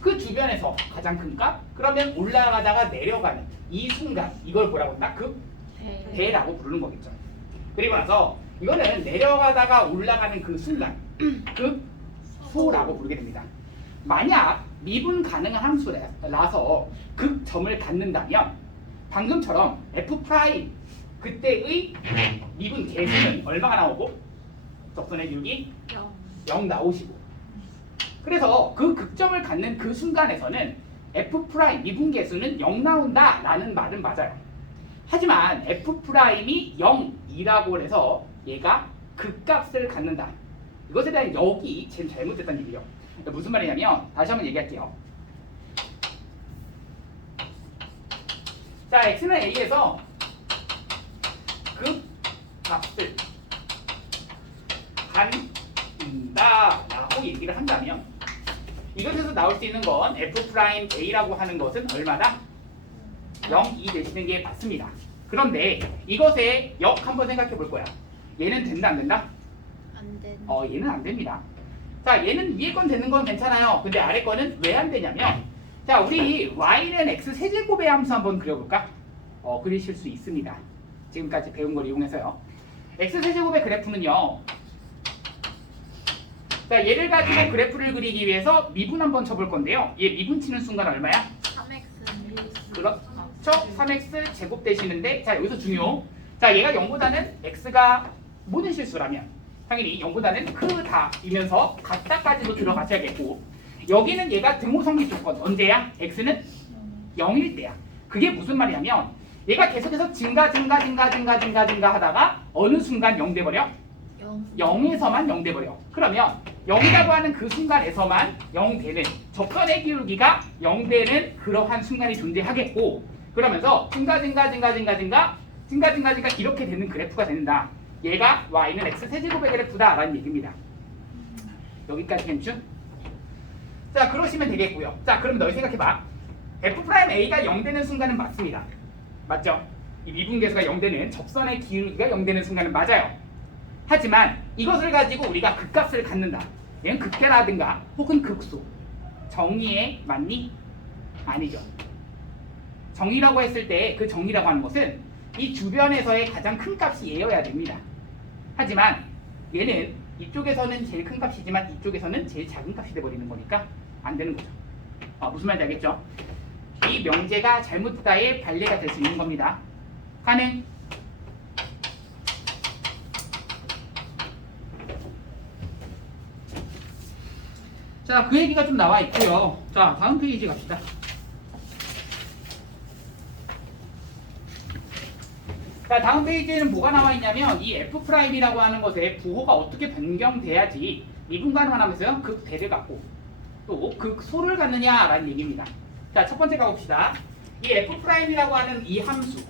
그 주변에서 가장 큰 값? 그러면 올라가다가 내려가는 이 순간, 이걸 뭐라고 한다? 극대라고 부르는 거겠죠. 그리고 나서 이거는 내려가다가 올라가는 그 순간, 극소라고 부르게 됩니다. 만약 미분 가능한 함수라서 극점을 갖는다면 방금처럼 f' 그때의 미분 개수는 얼마가 나오고 적선의 기울기 0 나오시고, 그래서 그 극점을 갖는 그 순간에서는 f' 미분 개수는 0 나온다 라는 말은 맞아요. 하지만 f'이 0이라고 해서 얘가 극값을 갖는다, 이것에 대한 역이 제일 잘못됐다는 얘기예요. 그러니까 무슨 말이냐면, 다시 한번 얘기할게요. 자, x는 a에서 극값을 갖는다라고 얘기를 한다면 이것에서 나올 수 있는 건 f'a라고 하는 것은 얼마다? 0이 되시는 게 맞습니다. 그런데 이것의 역 한번 생각해 볼 거야. 얘는 된다 안 된다? 안 된다. 얘는 안 됩니다. 자, 얘는 위에 건 되는 건 괜찮아요. 근데 아래 거는 왜 안 되냐면, 자, 우리 y는 x 세제곱의 함수 한번 그려볼까? 그리실 수 있습니다. 지금까지 배운 걸 이용해서요. x 세제곱의 그래프는요. 자, 얘를 가지고 그래프를 그리기 위해서 미분 한번 쳐볼 건데요. 얘 미분 치는 순간 얼마야? 3x 그렇죠? 3x 제곱 되시는데, 자, 여기서 중요. 자, 얘가 0보다는 x가 모든 실수라면 당연히 0보다는 크다이면서 같다까지도 들어가셔야겠고, 여기는 얘가 등호성립 조건 언제야? x는 0일 때야. 그게 무슨 말이냐면 얘가 계속해서 증가 하다가 어느 순간 0 돼버려? 0에서만 0 돼버려. 그러면 0이라고 하는 그 순간에서만 0 되는, 적선의 기울기가 0 되는 그러한 순간이 존재하겠고, 그러면서 증가 이렇게 되는 그래프가 된다. 얘가 y는 x 세제곱의 그래프다 라는 얘기입니다. 여기까지 괜찮죠? 자, 그러시면 되겠고요. 자, 그럼 너희 생각해봐. f'a가 0 되는 순간은 맞습니다. 맞죠? 이 미분계수가 0 되는, 적선의 기울기가 0 되는 순간은 맞아요. 하지만 이것을 가지고 우리가 극값을 갖는다. 얘는 극대라든가 혹은 극소. 정의에 맞니? 아니죠. 정의라고 했을 때 그 정의라고 하는 것은 이 주변에서의 가장 큰 값이 얘여야 됩니다. 하지만 얘는 이쪽에서는 제일 큰 값이지만 이쪽에서는 제일 작은 값이 돼버리는 거니까 안 되는 거죠. 무슨 말인지 알겠죠? 이 명제가 잘못되다의 발례가 될 수 있는 겁니다. 가능? 자, 그 얘기가 좀 나와 있고요. 자, 다음 페이지 갑시다. 자, 다음 페이지에는 뭐가 나와 있냐면 이 F'이라고 하는 것의 부호가 어떻게 변경돼야지 미분간을 하면서요 극대를 갖고 또 극소를 갖느냐라는 얘기입니다. 자, 첫 번째 가봅시다. 이 F'이라고 하는 이 함수,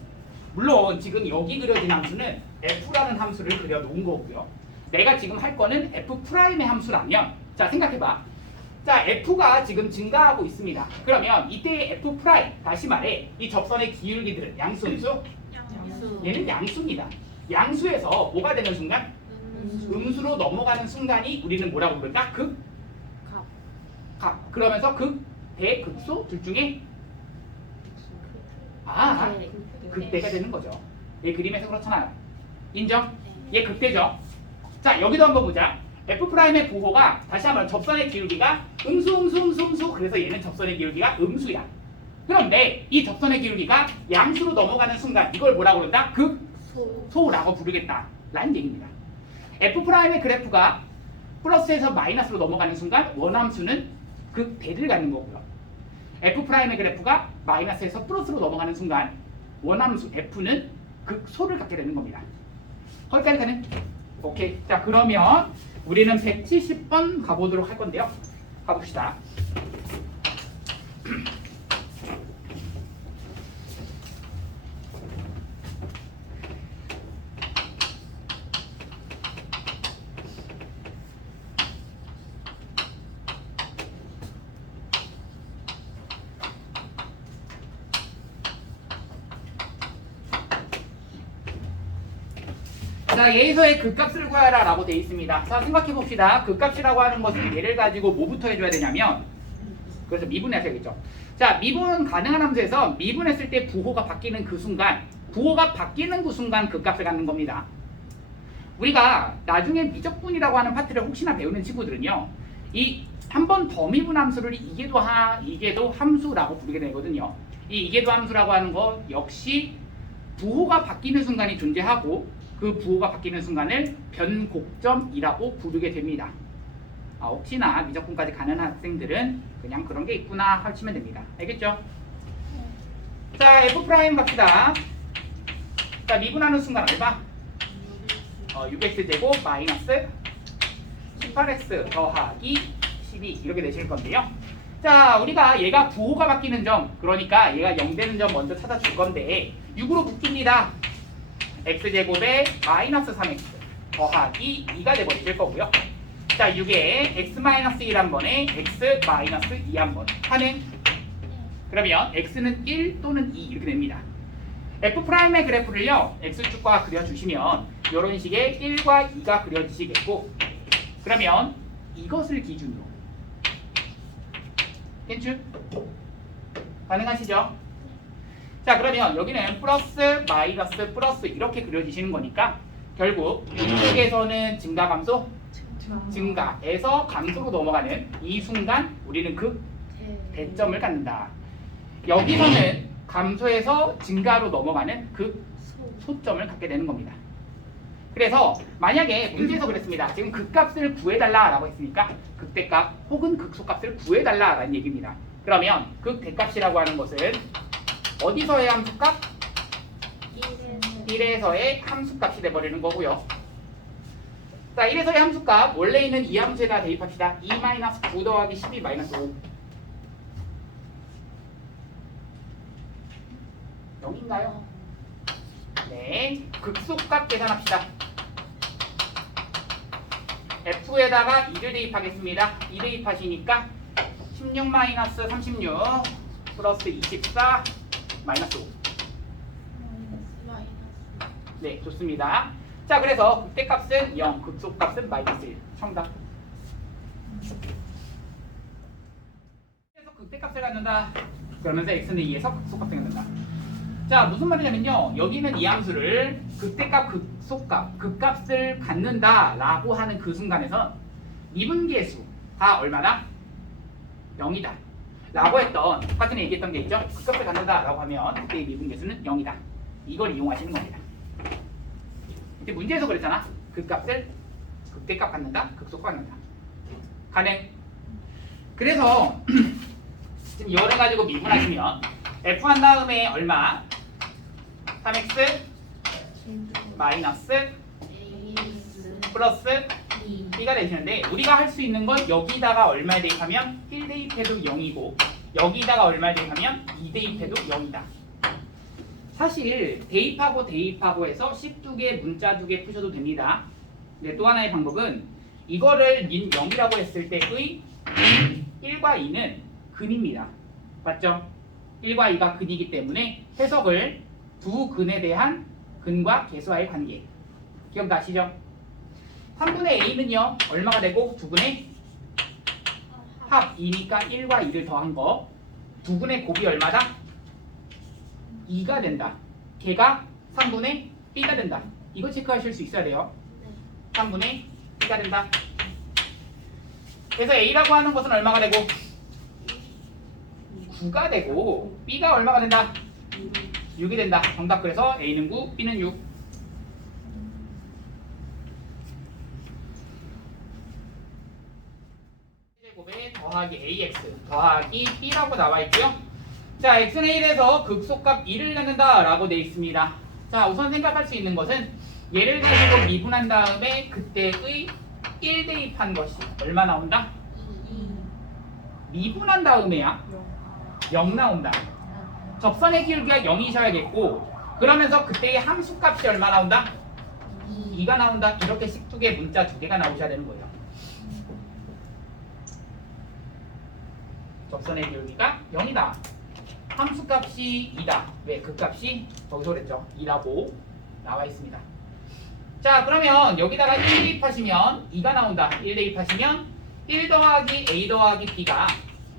물론 지금 여기 그려진 함수는 F라는 함수를 그려놓은 거고요. 내가 지금 할 거는 F'의 함수라면, 자, 생각해봐. 자, F가 지금 증가하고 있습니다. 그러면 이때의 F', 다시 말해 이 접선의 기울기들은 양수음수? 양수. 얘는 양수입니다. 양수에서 뭐가 되는 순간? 음수로 넘어가는 순간이 우리는 뭐라고 부를까? 각. 그러면서 극, 대, 극소 둘 중에 극대가 되는 거죠. 얘 그림에서 그렇잖아요. 인정? 얘 극대죠. 자, 여기도 한번 보자. F'의 부호가 다시 한번 접선의 기울기가 음수 그래서 얘는 접선의 기울기가 음수야. 그런데 이 접선의 기울기가 양수로 넘어가는 순간 이걸 뭐라고 그런다? 극소라고 부르겠다 라는 얘기입니다. F'의 그래프가 플러스에서 마이너스로 넘어가는 순간 원함수는 극대를 갖는 거고요. F'의 그래프가 마이너스에서 플러스로 넘어가는 순간 원함수 F는 극소를 갖게 되는 겁니다. 거기까지 가는? 오케이. 자, 그러면 우리는 170번 가보도록 할 건데요. 가봅시다. 자, 얘에서의 극값을 구하라 라고 되어 있습니다. 자, 생각해 봅시다. 극값이라고 하는 것은 얘를 가지고 뭐부터 해줘야 되냐면, 그래서 미분해야겠죠. 자, 미분 가능한 함수에서 미분했을 때 부호가 바뀌는 그 순간, 극값을 갖는 겁니다. 우리가 나중에 미적분이라고 하는 파트를 혹시나 배우는 친구들은요, 이 한 번 더 미분 함수를 이계도 함수라고 부르게 되거든요. 이 이계도 함수라고 하는 것 역시 부호가 바뀌는 순간이 존재하고 그 부호가 바뀌는 순간을 변곡점이라고 부르게 됩니다. 혹시나 미적분까지 가는 학생들은 그냥 그런 게 있구나 하시면 됩니다. 알겠죠? 자, F' 갑시다. 자, 미분하는 순간 얼마? 6x제곱 마이너스 18x 더하기 12 이렇게 되실 건데요. 자, 우리가 얘가 부호가 바뀌는 점, 그러니까 얘가 0 되는 점 먼저 찾아줄 건데 6으로 묶입니다. x제곱에 마이너스 3x 더하기 2가 돼버릴 거고요. 자, 6에 x-1 한 번에 x-2 한 번 하는, 그러면 x는 1 또는 2 이렇게 됩니다. F'의 그래프를요 x축과 그려주시면 이런 식의 1과 2가 그려지시겠고, 그러면 이것을 기준으로 괜찮? 가능하시죠? 자, 그러면 여기는 플러스 마이너스 플러스 이렇게 그려지시는 거니까 결국 이쪽에서는 증가 감소? 증가에서 감소로 넘어가는 이 순간 우리는 그 대점을 갖는다. 여기서는 감소에서 증가로 넘어가는 그 소점을 갖게 되는 겁니다. 그래서 만약에 문제에서 그랬습니다. 지금 극값을 구해달라라고 했으니까 극대값 혹은 극소값을 구해달라라는 얘기입니다. 그러면 극대값이라고 하는 것은 어디서의 함수값? 1에서의 함수값이 돼버리는 거고요. 자, 1에서의 함수값 원래 있는 이 함수에다 대입합시다. 2-9 더하기 12-5 0인가요? 네, 극소값 계산합시다. F에다가 2를 대입하겠습니다. 2 대입하시니까 16-36 플러스 24 마이너스 5. 네, 좋습니다. 자, 그래서 극대값은 0, 극소값은 마이너스 1. 정답. 그래서 극대값을 갖는다. 그러면서 x는 2에서 극소값을 갖는다. 자, 무슨 말이냐면요. 여기는 이 함수를 극대값, 극소값, 극값을 갖는다 라고 하는 그 순간에선 미분계수가 얼마나? 0이다 라고 했던, 사전에 얘기했던 게 있죠. 극값을 갖는다 라고 하면 그때의 미분계수는 0이다 이걸 이용하시는 겁니다. 이제 문제에서 그랬잖아. 극값을 극대값 갖는다, 극소값 갖는다. 가능. 그래서 지금 열을 가지고 미분하시면 f 한 다음에 얼마? 3x 마이너스 플러스 b가 되시는데 우리가 할 수 있는 건 여기다가 얼마에 대입하면 1 대입해도 0이고 여기다가 얼마에 대입하면 2 대입해도 0이다. 사실 대입하고 대입하고 해서 12개 문자 2개 푸셔도 됩니다. 근데 또 하나의 방법은 이거를 민 0이라고 했을 때의 1과 2는 근입니다. 맞죠? 1과 2가 근이기 때문에 해석을 두 근에 대한 근과 계수와의 관계 기억나시죠? 3분의 a는요 얼마가 되고 두 근의 합 2니까 1과 2를 더한 거 두 근의 곱이 얼마다? 2가 된다. 걔가 3분의 b가 된다. 이거 체크하실 수 있어야 돼요. 3분의 b가 된다. 그래서 a라고 하는 것은 얼마가 되고 9가 되고 b가 얼마가 된다? 6이 된다. 정답. 그래서 a는 9, b는 6. 제곱에 더하기 ax 더하기 b라고 나와 있고요. 자, x는 1에서 극소값 2를 갖는다 라고 되어 있습니다. 자, 우선 생각할 수 있는 것은 얘를 가지고 미분한 다음에 그때의 1 대입한 것이 얼마 나온다? 미분한 다음에야 0 나온다. 접선의 기울기가 0이셔야겠고 그러면서 그때의 함수값이 얼마 나온다? 2가 나온다. 이렇게 12개 문자 2개가 나오셔야 되는 거예요. 접선의 기울기가 0이다. 함수값이 2다. 왜? 극값이 저기서 그랬죠. 2라고 나와 있습니다. 자, 그러면 여기다가 1 대입하시면 2가 나온다. 1 대입하시면 1 더하기 a 더하기 b가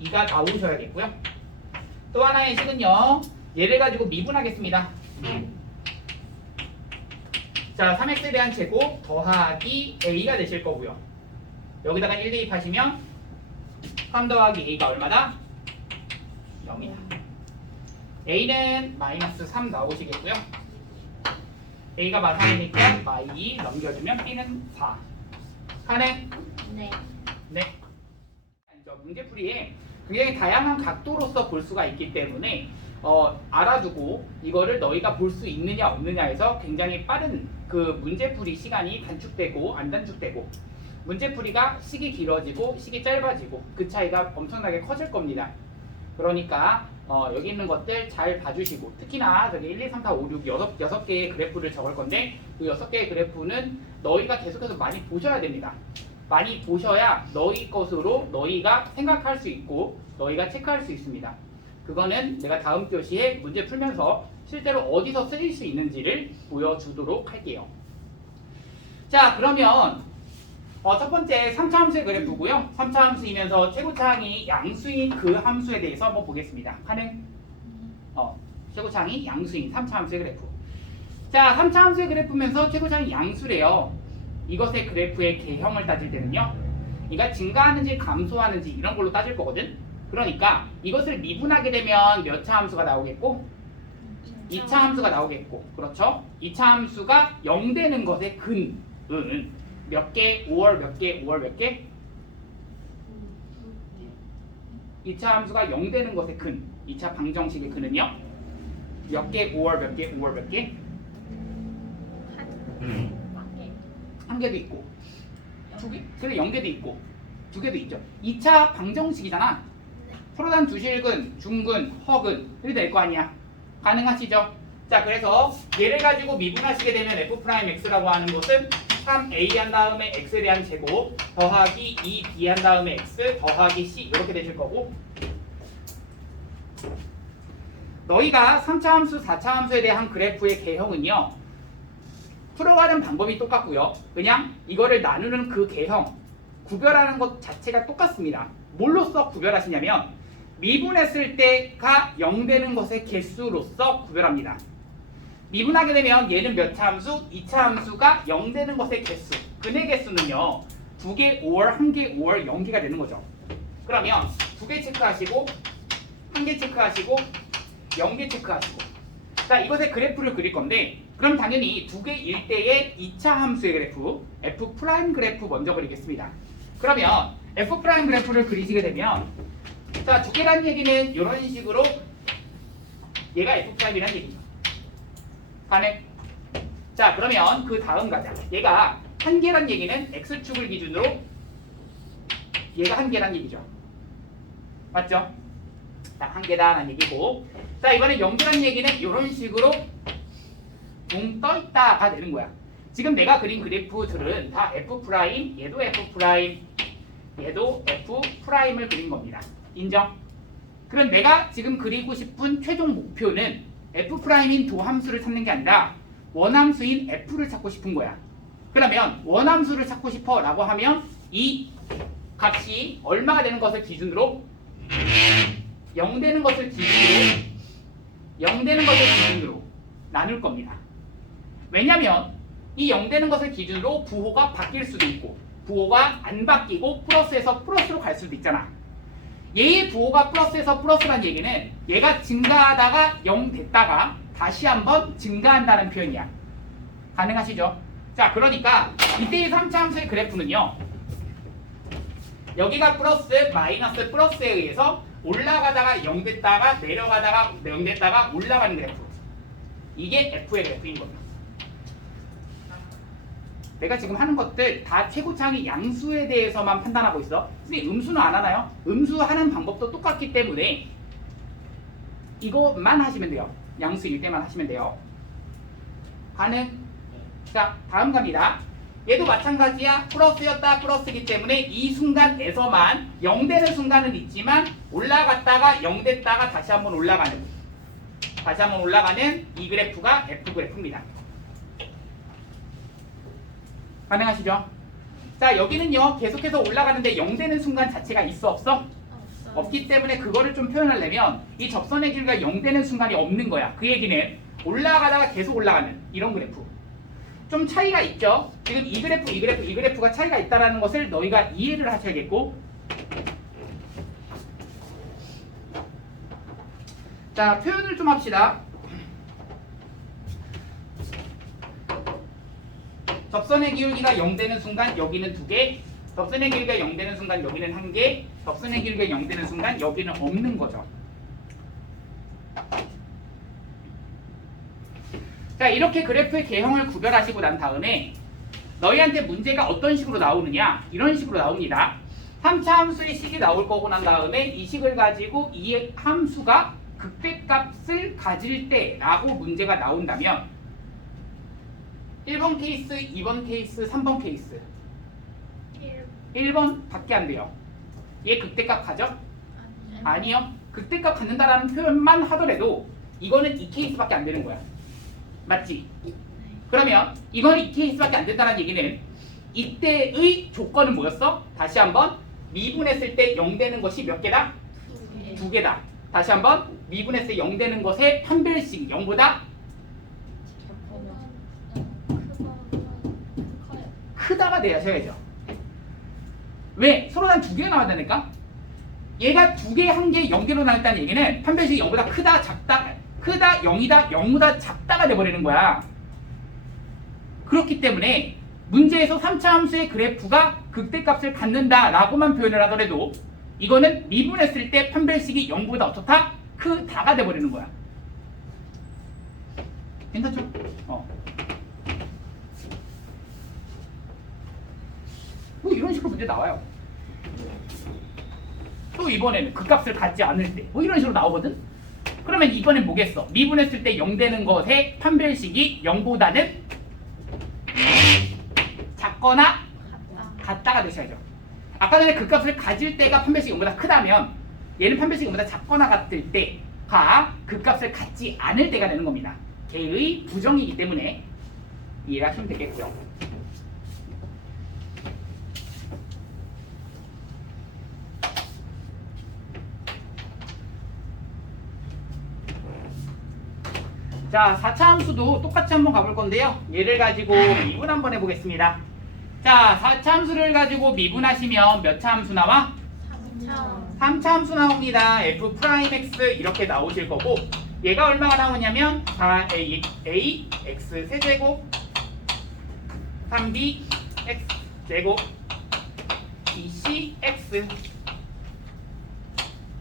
2가 나오셔야겠고요. 또 하나의 식은요. 얘를 가지고 미분하겠습니다. 자, 3x에 대한 제곱 더하기 a가 되실 거고요. 여기다가 1 대입하시면 3 더하기 a가 얼마다? 0이다. a는 마이너스 3 나오시겠고요. a가 마삼이니까 마이 넘겨주면 b는 4. 가능? 네. 네. 문제풀이에 굉장히 다양한 각도로서 볼 수가 있기 때문에 알아두고 이거를 너희가 볼 수 있느냐 없느냐에서 굉장히 빠른 그 문제풀이 시간이 단축되고 안 단축되고 문제풀이가 식이 길어지고 식이 짧아지고 그 차이가 엄청나게 커질 겁니다. 그러니까 여기 있는 것들 잘 봐주시고 특히나 저기 1, 2, 3, 4, 5, 6 여섯 개의 그래프를 적을 건데 그 6개의 그래프는 너희가 계속해서 많이 보셔야 됩니다. 많이 보셔야 너희 것으로 너희가 생각할 수 있고 너희가 체크할 수 있습니다. 그거는 내가 다음 교시에 문제 풀면서 실제로 어디서 쓰일 수 있는지를 보여주도록 할게요. 자, 그러면 첫 번째 3차 함수의 그래프고요. 3차 함수이면서 최고차항이 양수인 그 함수에 대해서 한번 보겠습니다. 가능? 최고차항이 양수인 3차 함수의 그래프. 자, 3차 함수의 그래프면서 최고차항이 양수래요. 이것의 그래프의 개형을 따질 때는요. 그러니까 증가하는지 감소하는지 이런 걸로 따질 거거든. 그러니까 이것을 미분하게 되면 몇 차 함수가 나오겠고 2차 함수가 나오겠고 그렇죠? 2차 함수가 0 되는 것의 근은 몇 개? 5월 몇 개? 5월 몇 개? 2차 함수가 0 되는 것의 근 2차 방정식의 근은요? 몇 개? 5월 몇 개? 5월 몇 개? 한 개도 있고 두 개? 그래 0개도 있고 두 개도 있죠. 2차 방정식이잖아. 프로단 두실근, 중근, 허근 이렇게 될 거 아니야. 가능하시죠? 자, 그래서 얘를 가지고 미분하시게 되면 f'x라고 하는 것은 3a 한 다음에 x에 대한 제곱 더하기 2b 한 다음에 x 더하기 c 이렇게 되실 거고 너희가 3차 함수, 4차 함수에 대한 그래프의 개형은요. 풀어가는 방법이 똑같고요. 그냥 이거를 나누는 그 개형, 구별하는 것 자체가 똑같습니다. 뭘로써 구별하시냐면 미분했을 때가 0 되는 것의 개수로서 구별합니다. 미분하게 되면 얘는 몇 차 함수? 2차 함수가 0 되는 것의 개수. 근의 개수는요. 2개, 5월, 1개, 5월, 0개가 되는 거죠. 그러면 2개 체크하시고 1개 체크하시고 0개 체크하시고 자, 이것의 그래프를 그릴 건데 그럼 당연히 두 개 일대의 2차 함수의 그래프 f 프라임 그래프 먼저 그리겠습니다. 그러면 f 프라임 그래프를 그리시게 되면 자, 두 개란 얘기는 이런 식으로 얘가 f 프라임이란 얘기죠. 가네? 자, 그러면 그 다음 가자. 얘가 한 개란 얘기는 x축을 기준으로 얘가 한 개란 얘기죠. 맞죠? 딱 한 개다라는 얘기고, 자, 이번에 0개란 얘기는 이런 식으로 붕 떠있다가 되는 거야. 지금 내가 그린 그래프들은 다 f 프라임, 얘도 f 프라임, 얘도 f 프라임을 그린 겁니다. 인정? 그럼 내가 지금 그리고 싶은 최종 목표는 f 프라임인 두 함수를 찾는 게 아니라 원함수인 f를 찾고 싶은 거야. 그러면 원함수를 찾고 싶어 라고 하면 이 값이 얼마가 되는 것을 기준으로 0 되는 것을 기준으로 나눌 겁니다. 왜냐면 이 0 되는 것을 기준으로 부호가 바뀔 수도 있고 부호가 안 바뀌고 플러스에서 플러스로 갈 수도 있잖아. 얘의 부호가 플러스에서 플러스란 얘기는 얘가 증가하다가 0 됐다가 다시 한번 증가한다는 표현이야. 가능하시죠? 자, 그러니까 이때의 3차 함수의 그래프는요, 여기가 플러스 마이너스 플러스에 의해서 올라가다가 0 됐다가 내려가다가 0 됐다가 올라가는 그래프, 이게 f의 그래프인 겁니다. 내가 지금 하는 것들 다 최고차항의 양수에 대해서만 판단하고 있어. 선생님, 음수는 안 하나요? 음수 하는 방법도 똑같기 때문에 이것만 하시면 돼요. 양수일 때만 하시면 돼요. 가능? 자, 다음 갑니다. 얘도 마찬가지야. 플러스였다 플러스이기 때문에 이 순간에서만 0 되는 순간은 있지만 올라갔다가 0 됐다가 다시 한번 올라가는 이 그래프가 f 그래프입니다. 가능하시죠? 자, 여기는요 계속해서 올라가는데 0 되는 순간 자체가 있어 없어? 없기 때문에 그거를 좀 표현하려면 이 접선의 길이가 0 되는 순간이 없는 거야. 그 얘기는 올라가다가 계속 올라가는 이런 그래프. 좀 차이가 있죠? 지금 이 그래프가 차이가 있다는 것을 너희가 이해를 하셔야겠고, 자, 표현을 좀 합시다. 접선의 기울기가 0 되는 순간 여기는 2개, 접선의 길이가 0 되는 순간 여기는 1개, 접선의 길이가 0 되는 순간 여기는 없는 거죠. 자, 이렇게 그래프의 개형을 구별하시고 난 다음에 너희한테 문제가 어떤 식으로 나오느냐, 이런 식으로 나옵니다. 3차 함수의 식이 나올 거고 난 다음에 이 식을 가지고 이 함수가 극대값을 가질 때 라고 문제가 나온다면 1번 케이스, 2번 케이스, 3번 케이스 1번 밖에 안 돼요. 얘 극대값 가죠? 아니요. 극대값 갖는다라는 표현만 하더라도 이거는 이 케이스밖에 안 되는 거야. 맞지? 그러면 이거는 이 케이스밖에 안 된다는 얘기는 이때의 조건은 뭐였어? 다시 한번 미분했을 때 0 되는 것이 몇 개다? 2개다. 다시 한번 미분했을 때 0 되는 것의 판별식이 0보다 크다가 되셔야죠. 왜? 서로 단 2개 나왔다니까? 얘가 2개, 1개, 0개로 나왔다는 얘기는 판별식이 0보다 크다, 작다, 크다, 0이다, 0보다 작다가 돼버리는 거야. 그렇기 때문에 문제에서 3차 함수의 그래프가 극대값을 갖는다 라고만 표현을 하더라도 이거는 미분했을 때 판별식이 0보다 어떻다? 크다가 돼버리는 거야. 괜찮죠? 뭐 이런 식으로 문제 나와요. 또 이번에는 극값을 갖지 않을 때 뭐 이런 식으로 나오거든? 그러면 이번엔 뭐겠어? 미분했을 때 0 되는 것의 판별식이 0보다는 작거나 같다가 되셔야죠. 아까 전에 극값을 가질 때가 판별식이 0보다 크다면 얘는 판별식이 0보다 작거나 같을 때가 극값을 갖지 않을 때가 되는 겁니다. 걔의 부정이기 때문에 이해하시면 되겠고요. 자, 4차 함수도 똑같이 한번 가볼 건데요. 얘를 가지고 미분 한번 해보겠습니다. 자, 4차 함수를 가지고 미분하시면 몇 차 함수 나와? 3차 함수 나옵니다. f 프라임 x 이렇게 나오실 거고, 얘가 얼마가 나오냐면 4a x 세제곱 3b x 제곱 bc x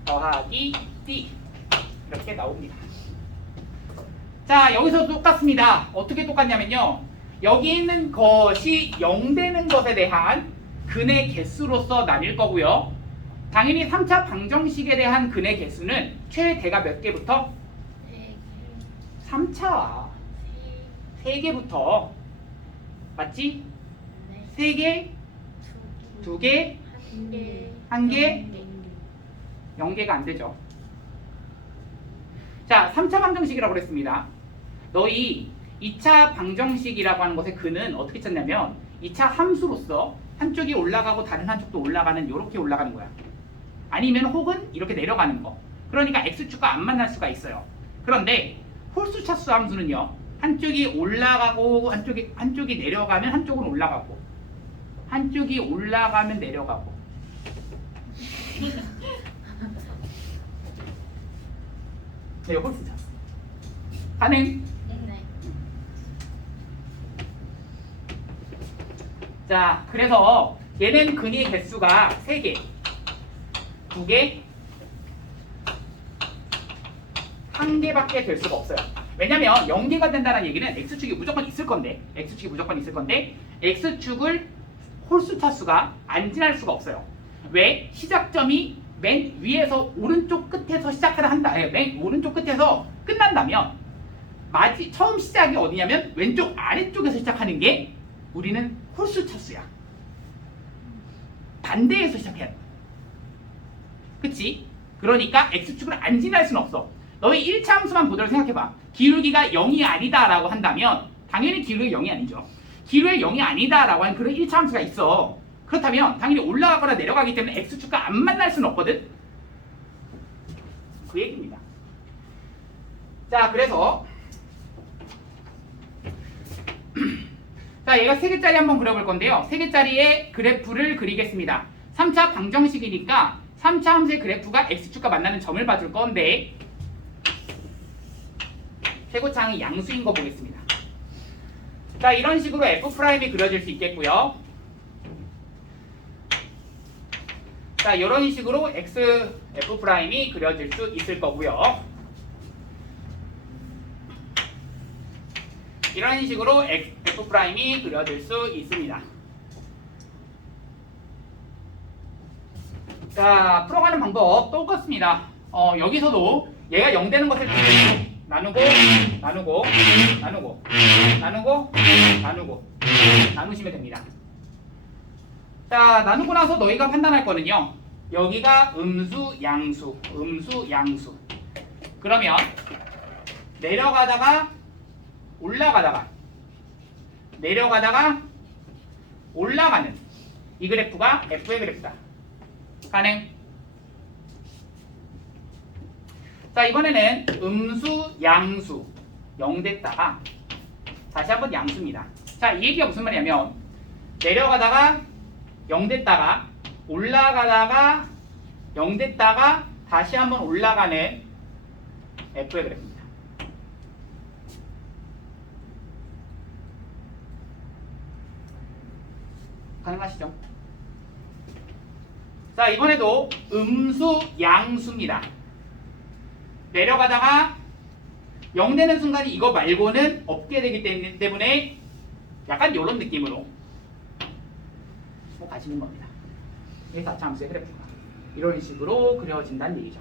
더하기 d 이렇게 나옵니다. 자, 여기서 똑같습니다. 어떻게 똑같냐면요. 여기 있는 것이 0 되는 것에 대한 근의 개수로서 나뉠 거고요. 당연히 3차 방정식에 대한 근의 개수는 최대가 몇 개부터? 3차 3개부터 맞지? 3개, 2개, 1개, 0개가 안 되죠. 자, 3차 방정식이라고 그랬습니다. 너희 2차 방정식이라고 하는 것의 근은 어떻게 찾냐면 2차 함수로서 한쪽이 올라가고 다른 한쪽도 올라가는 이렇게 올라가는 거야. 아니면 혹은 이렇게 내려가는 거. 그러니까 x축과 안 만날 수가 있어요. 그런데 홀수 차수 함수는요. 한쪽이 올라가고 한쪽이 내려가면 한쪽은 올라가고 한쪽이 올라가면 내려가고 네, 홀수 차수. 가능? 자, 그래서 얘는 근의 개수가 3개, 2개, 1개밖에 될 수가 없어요. 왜냐면 0개가 된다는 얘기는 x축이 무조건 있을 건데 x축을 홀수 차수가 안 지날 수가 없어요. 왜? 시작점이 맨 위에서 오른쪽 끝에서 시작을 한다. 맨 오른쪽 끝에서 끝난다면 처음 시작이 어디냐면 왼쪽 아래쪽에서 시작하는 게 우리는 홀수 차수야. 반대에서 시작해야 돼. 그치? 그러니까 x축을 안 지날 수는 없어. 너희 1차 함수만 보도록 생각해봐. 기울기가 0이 아니다 라고 한다면 당연히 기울기가 0이 아니죠. 기울기가 0이 아니다 라고 하는 그런 1차 함수가 있어. 그렇다면 당연히 올라가거나 내려가기 때문에 x축과 안 만날 수는 없거든. 그 얘기입니다. 자, 그래서 자, 얘가 3개짜리 한번 그려볼 건데요. 3개짜리의 그래프를 그리겠습니다. 3차 방정식이니까 3차 함수의 그래프가 x축과 만나는 점을 봐줄 건데 최고창이 양수인 거 보겠습니다. 자, 이런 식으로 f'이 그려질 수 있겠고요. 자, 이런 식으로 f'이 그려질 수 있을 거고요. 이런 식으로 f'이 그려질 수 있습니다. 자, 풀어가는 방법 똑같습니다. 여기서도 얘가 0 되는 것을 나누고 나누시면 됩니다. 자, 나누고 나서 너희가 판단할 거는요. 여기가 음수, 양수. 그러면 내려가다가 올라가는 이 그래프가 f의 그래프다. 가능? 자, 이번에는 음수, 양수 0 됐다가 다시 한번 양수입니다. 자, 이 얘기가 무슨 말이냐면 내려가다가 0 됐다가 올라가다가 0 됐다가 다시 한번 올라가는 f의 그래프입니다. 가능하시죠? 자, 이번에도 음수, 양수입니다. 내려가다가 0 되는 순간이 이거 말고는 없게 되기 때문에 약간 이런 느낌으로 가시는 겁니다. 이 4차 함수의 그래프가 이런 식으로 그려진다는 얘기죠.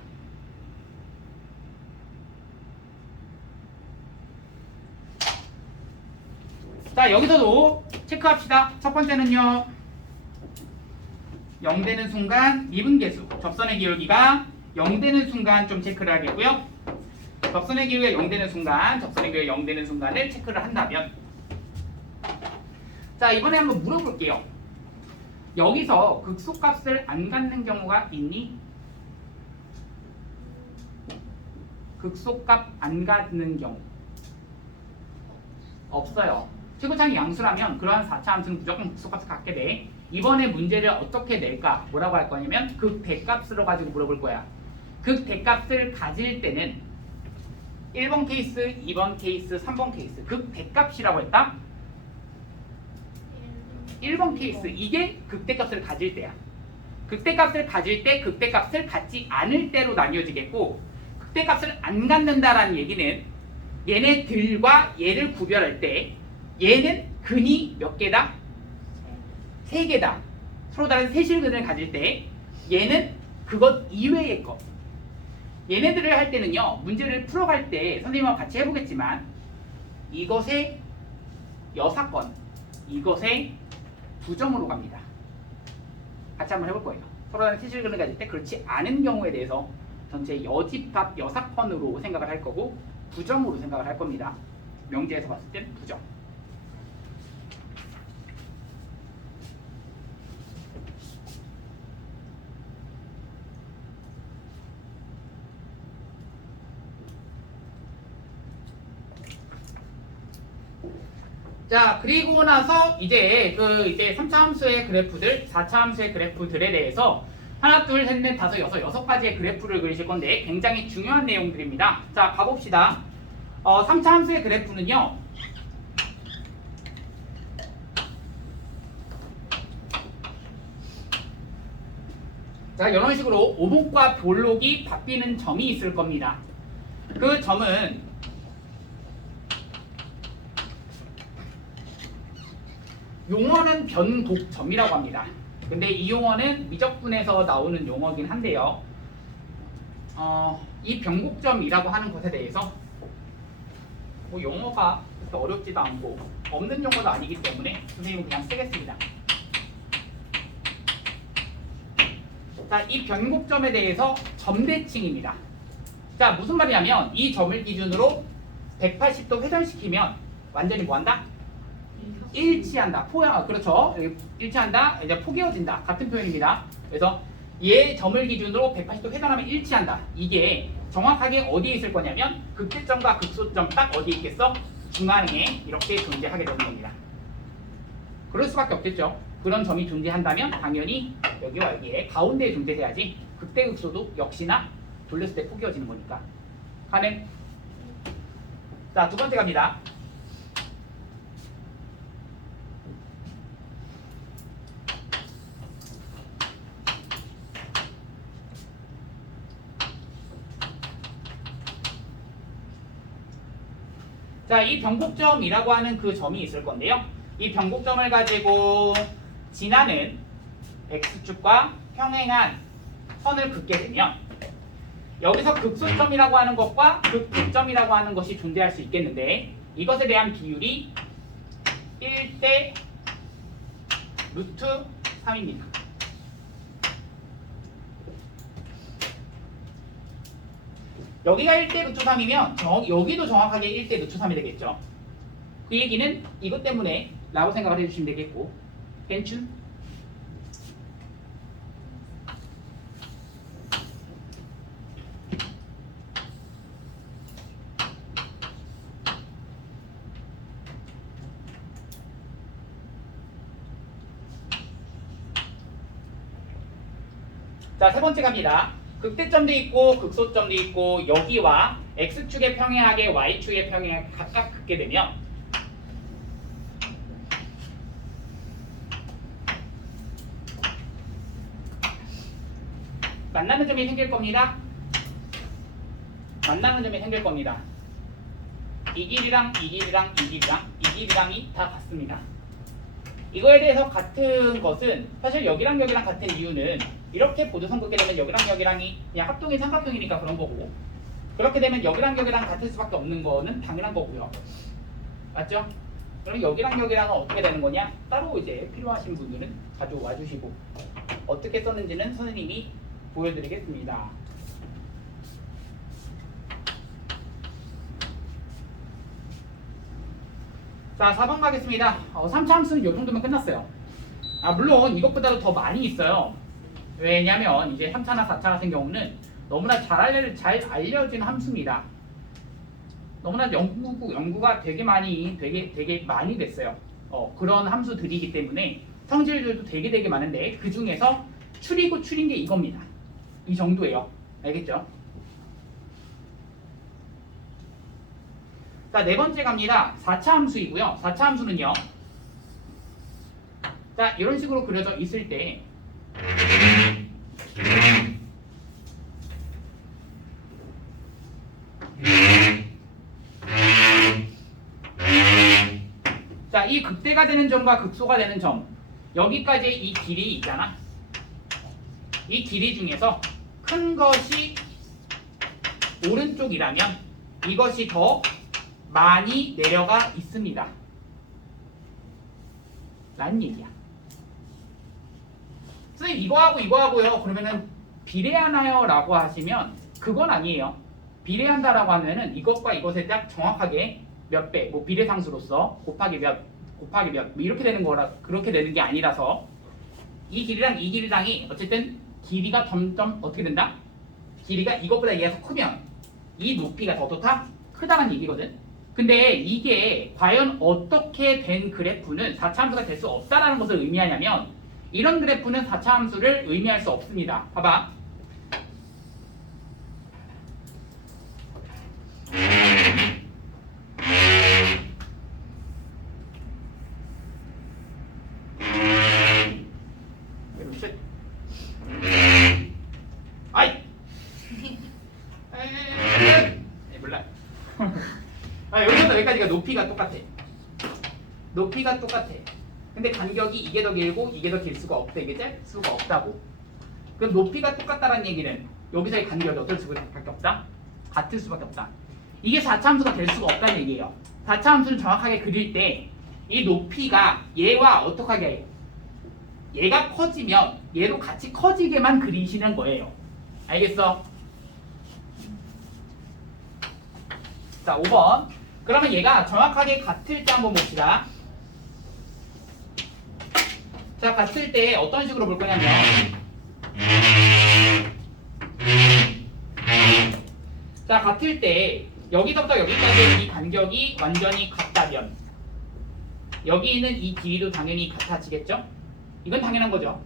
자, 여기서도 체크합시다. 첫 번째는요. 0 되는 순간 미분계수, 접선의 기울기가 0 되는 순간 좀 체크를 하겠고요. 접선의 기울기가 0 되는 순간, 접선의 기울기가 0 되는 순간을 체크를 한다면 자, 이번에 한번 물어볼게요. 여기서 극소값을 안 갖는 경우가 있니? 극소값 안 갖는 경우 없어요. 최고창이 양수라면 그러한 4차 함수는 무조건 극소값을 갖게 돼. 이번에 문제를 어떻게 낼까? 뭐라고 할 거냐면 극대값으로 가지고 물어볼 거야. 극대값을 가질 때는 1번 케이스, 2번 케이스, 3번 케이스. 극대값이라고 했다. 1번 케이스. 이게 극대값을 가질 때야. 극대값을 가질 때, 극대값을 갖지 않을 때로 나뉘어지겠고, 극대값을 안 갖는다라는 얘기는 얘네들과 얘를 구별할 때 얘는 근이 몇 개다? 3개다. 서로 다른 세실근을 가질 때 얘는 그것 이외의 것. 얘네들을 할 때는요, 문제를 풀어갈 때 선생님하고 같이 해보겠지만 이것의 여사건, 이것의 부정으로 갑니다. 같이 한번 해볼 거예요. 서로 다른 세실근을 가질 때 그렇지 않은 경우에 대해서 전체 여집합 여사건으로 생각을 할 거고 부정으로 생각을 할 겁니다. 명제에서 봤을 땐 부정. 자, 그리고 나서 이제 3차 함수의 그래프들, 4차 함수의 그래프들에 대해서 하나, 둘, 셋, 넷, 다섯, 여섯 가지의 그래프를 그리실 건데 굉장히 중요한 내용들입니다. 자, 가봅시다. 3차 함수의 그래프는요. 자, 이런 식으로 오목과 볼록이 바뀌는 점이 있을 겁니다. 그 점은 용어는 변곡점이라고 합니다. 근데 이 용어는 미적분에서 나오는 용어긴 한데요. 이 변곡점이라고 하는 것에 대해서 뭐 용어가 그렇게 어렵지도 않고 없는 용어도 아니기 때문에 선생님은 그냥 쓰겠습니다. 자, 이 변곡점에 대해서 점대칭입니다. 자, 무슨 말이냐면 이 점을 기준으로 180도 회전시키면 완전히 뭐한다? 일치한다. 그렇죠. 일치한다. 이제 포개어진다. 같은 표현입니다. 그래서 얘 점을 기준으로 180도 회전하면 일치한다. 이게 정확하게 어디에 있을 거냐면 극대점과 극소점 딱 어디에 있겠어? 중앙에 이렇게 존재하게 되는 겁니다. 그럴 수밖에 없겠죠. 그런 점이 존재한다면 당연히 여기와 여기에 가운데에 존재해야지 극대극소도 역시나 돌렸을 때 포개어지는 거니까. 가능? 자, 두 번째 갑니다. 자, 이 변곡점이라고 하는 그 점이 있을 건데요. 이 변곡점을 가지고 지나는 x축과 평행한 선을 긋게 되면 여기서 극소점이라고 하는 것과 극대점이라고 하는 것이 존재할 수 있겠는데 이것에 대한 비율이 1대 루트 3입니다. 여기가 1대 루트 3이면 여기도 정확하게 1대 루트 3이 되겠죠. 그 얘기는 이것 때문에 라고 생각을 해주시면 되겠고. 괜춘? 자, 세 번째 갑니다. 극대점도 있고 극소점도 있고 여기와 x축에 평행하게 y축에 평행하게 각각 긋게 되면 만나는 점이 생길 겁니다. 만나는 점이 생길 겁니다. 이 길이랑 이 길이랑 이 길이랑 이 길이랑이 다 같습니다. 이거에 대해서 같은 것은 사실 여기랑 여기랑 같은 이유는 이렇게 보조선 긋게 되면 여기랑 여기랑이 그냥 합동의 삼각형이니까 그런 거고 그렇게 되면 여기랑 여기랑 같을 수밖에 없는 거는 당연한 거고요. 맞죠? 그럼 여기랑 여기랑은 어떻게 되는 거냐? 따로 이제 필요하신 분들은 가져와 주시고 어떻게 썼는지는 선생님이 보여드리겠습니다. 자, 4번 가겠습니다. 3차 함수는 이 정도면 끝났어요. 물론 이것보다도 더 많이 있어요. 왜냐면 이제 3차나 4차 같은 경우는 너무나 잘 알려진 함수입니다. 너무나 연구가 되게 많이 됐어요. 그런 함수들이기 때문에 성질들도 되게 많은데 그 중에서 추리고 추린 게 이겁니다. 이 정도예요. 알겠죠? 자, 네 번째 갑니다. 4차 함수이고요. 4차 함수는요. 자, 이런 식으로 그려져 있을 때 자, 이 극대가 되는 점과 극소가 되는 점 여기까지 이 길이 있잖아. 이 길이 중에서 큰 것이 오른쪽이라면 이것이 더 많이 내려가 있습니다. 라는 얘기야. 선생님 이거하고요. 그러면은 비례하나요? 라고 하시면 그건 아니에요. 비례한다라고 하면은 이것과 이것에 딱 정확하게 몇 배, 뭐 비례상수로서 곱하기 몇 뭐 이렇게 되는 거라 그렇게 되는 게 아니라서 이 길이랑 이 길이랑이 어쨌든 길이가 점점 어떻게 된다? 길이가 이것보다 얘가 더 크면 이 높이가 더더 크다는 얘기거든. 근데 이게 과연 어떻게 된 그래프는 4차 함수가 될 수 없다라는 것을 의미하냐면 이런 그래프는 4차 함수를 의미할 수 없습니다. 봐봐. 아이! 몰라. 여기서부터 여기까지가 높이가 똑같아. 높이가 똑같아. 근데 간격이 이게 더 길고 이게 더 길 수가 없다. 이게 짤 수가 없다고. 그럼 높이가 똑같다는 얘기는 여기서의 간격이 어떨 수밖에 없다? 같을 수밖에 없다. 이게 4차 함수가 될 수가 없다는 얘기예요. 4차 함수를 정확하게 그릴 때 이 높이가 얘와 어떻게 하게 얘가 커지면 얘도 같이 커지게만 그리시는 거예요. 알겠어? 자, 5번. 그러면 얘가 정확하게 같을지 한번 봅시다. 자, 같을 때 어떤 식으로 볼 거냐면 자, 같을 때 여기서부터 여기까지 이 간격이 완전히 같다면 여기 있는 이 길이도 당연히 같아지겠죠? 이건 당연한 거죠.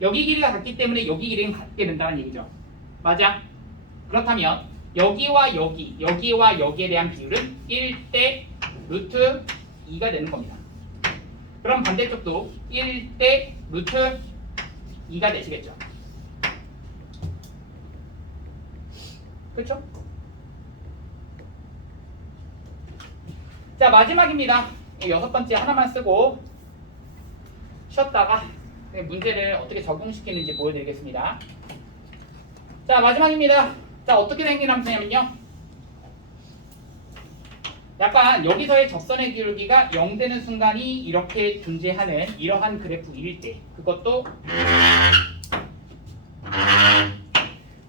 여기 길이가 같기 때문에 여기 길이는 같게 된다는 얘기죠. 맞아? 그렇다면 여기와 여기와 여기에 대한 비율은 1대 루트 2가 되는 겁니다. 그럼 반대쪽도 1대 루트 2가 되시겠죠. 그렇죠? 자, 마지막입니다. 6번째 하나만 쓰고 쉬었다가 문제를 어떻게 적용시키는지 보여드리겠습니다. 자, 마지막입니다. 자, 어떻게 생긴 함수냐면요. 약간 여기서의 접선의 기울기가 0 되는 순간이 이렇게 존재하는 이러한 그래프일 때 그것도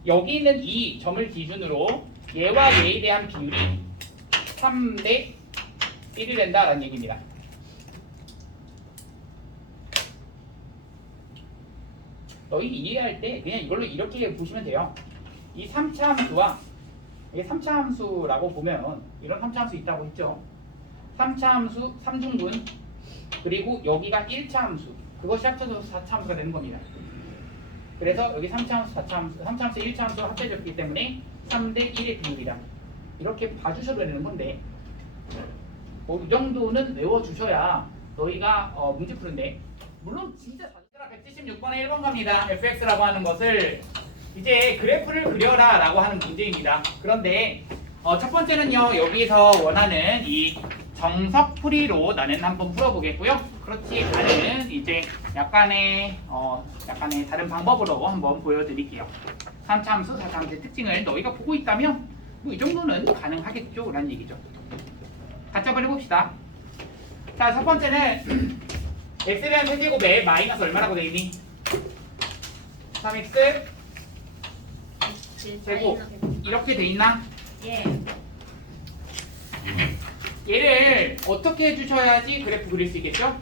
여기 있는 이 점을 기준으로 얘와 얘에 대한 비율이 3대 1이 된다라는 얘기입니다. 너희 이해할 때 그냥 이걸로 이렇게 보시면 돼요. 이 3차 함수와 이게 3차 함수라고 보면 이런 3차 함수 있다고 했죠. 3차 함수 3중분 그리고 여기가 1차 함수 그것이 합쳐져서 4차 함수가 되는 겁니다. 그래서 여기 3차 함수, 4차 함수, 3차 함수, 1차 함수가 합쳐졌기 때문에 3대 1의 비율이다. 이렇게 봐주셔도 되는 건데 뭐 이 정도는 외워주셔야 너희가 문제 푸는데 물론 진짜 176번에 1번 갑니다. fx라고 하는 것을 이제 그래프를 그려라 라고 하는 문제입니다. 그런데 첫 번째는요 여기서 원하는 이 정석풀이로 나는 한번 풀어보겠고요. 그렇지 않은 이제 약간의 다른 방법으로 한번 보여드릴게요. 3차 함수, 4차 함수의 특징을 너희가 보고 있다면 뭐 이 정도는 가능하겠죠 라는 얘기죠. 같이 한번 해봅시다. 자, 첫 번째는 x에 대한 세제곱에 마이너스 얼마라고 되어있니? 3x 제곱 이렇게 돼있나? 예. 얘를 어떻게 해주셔야지 그래프 그릴 수 있겠죠?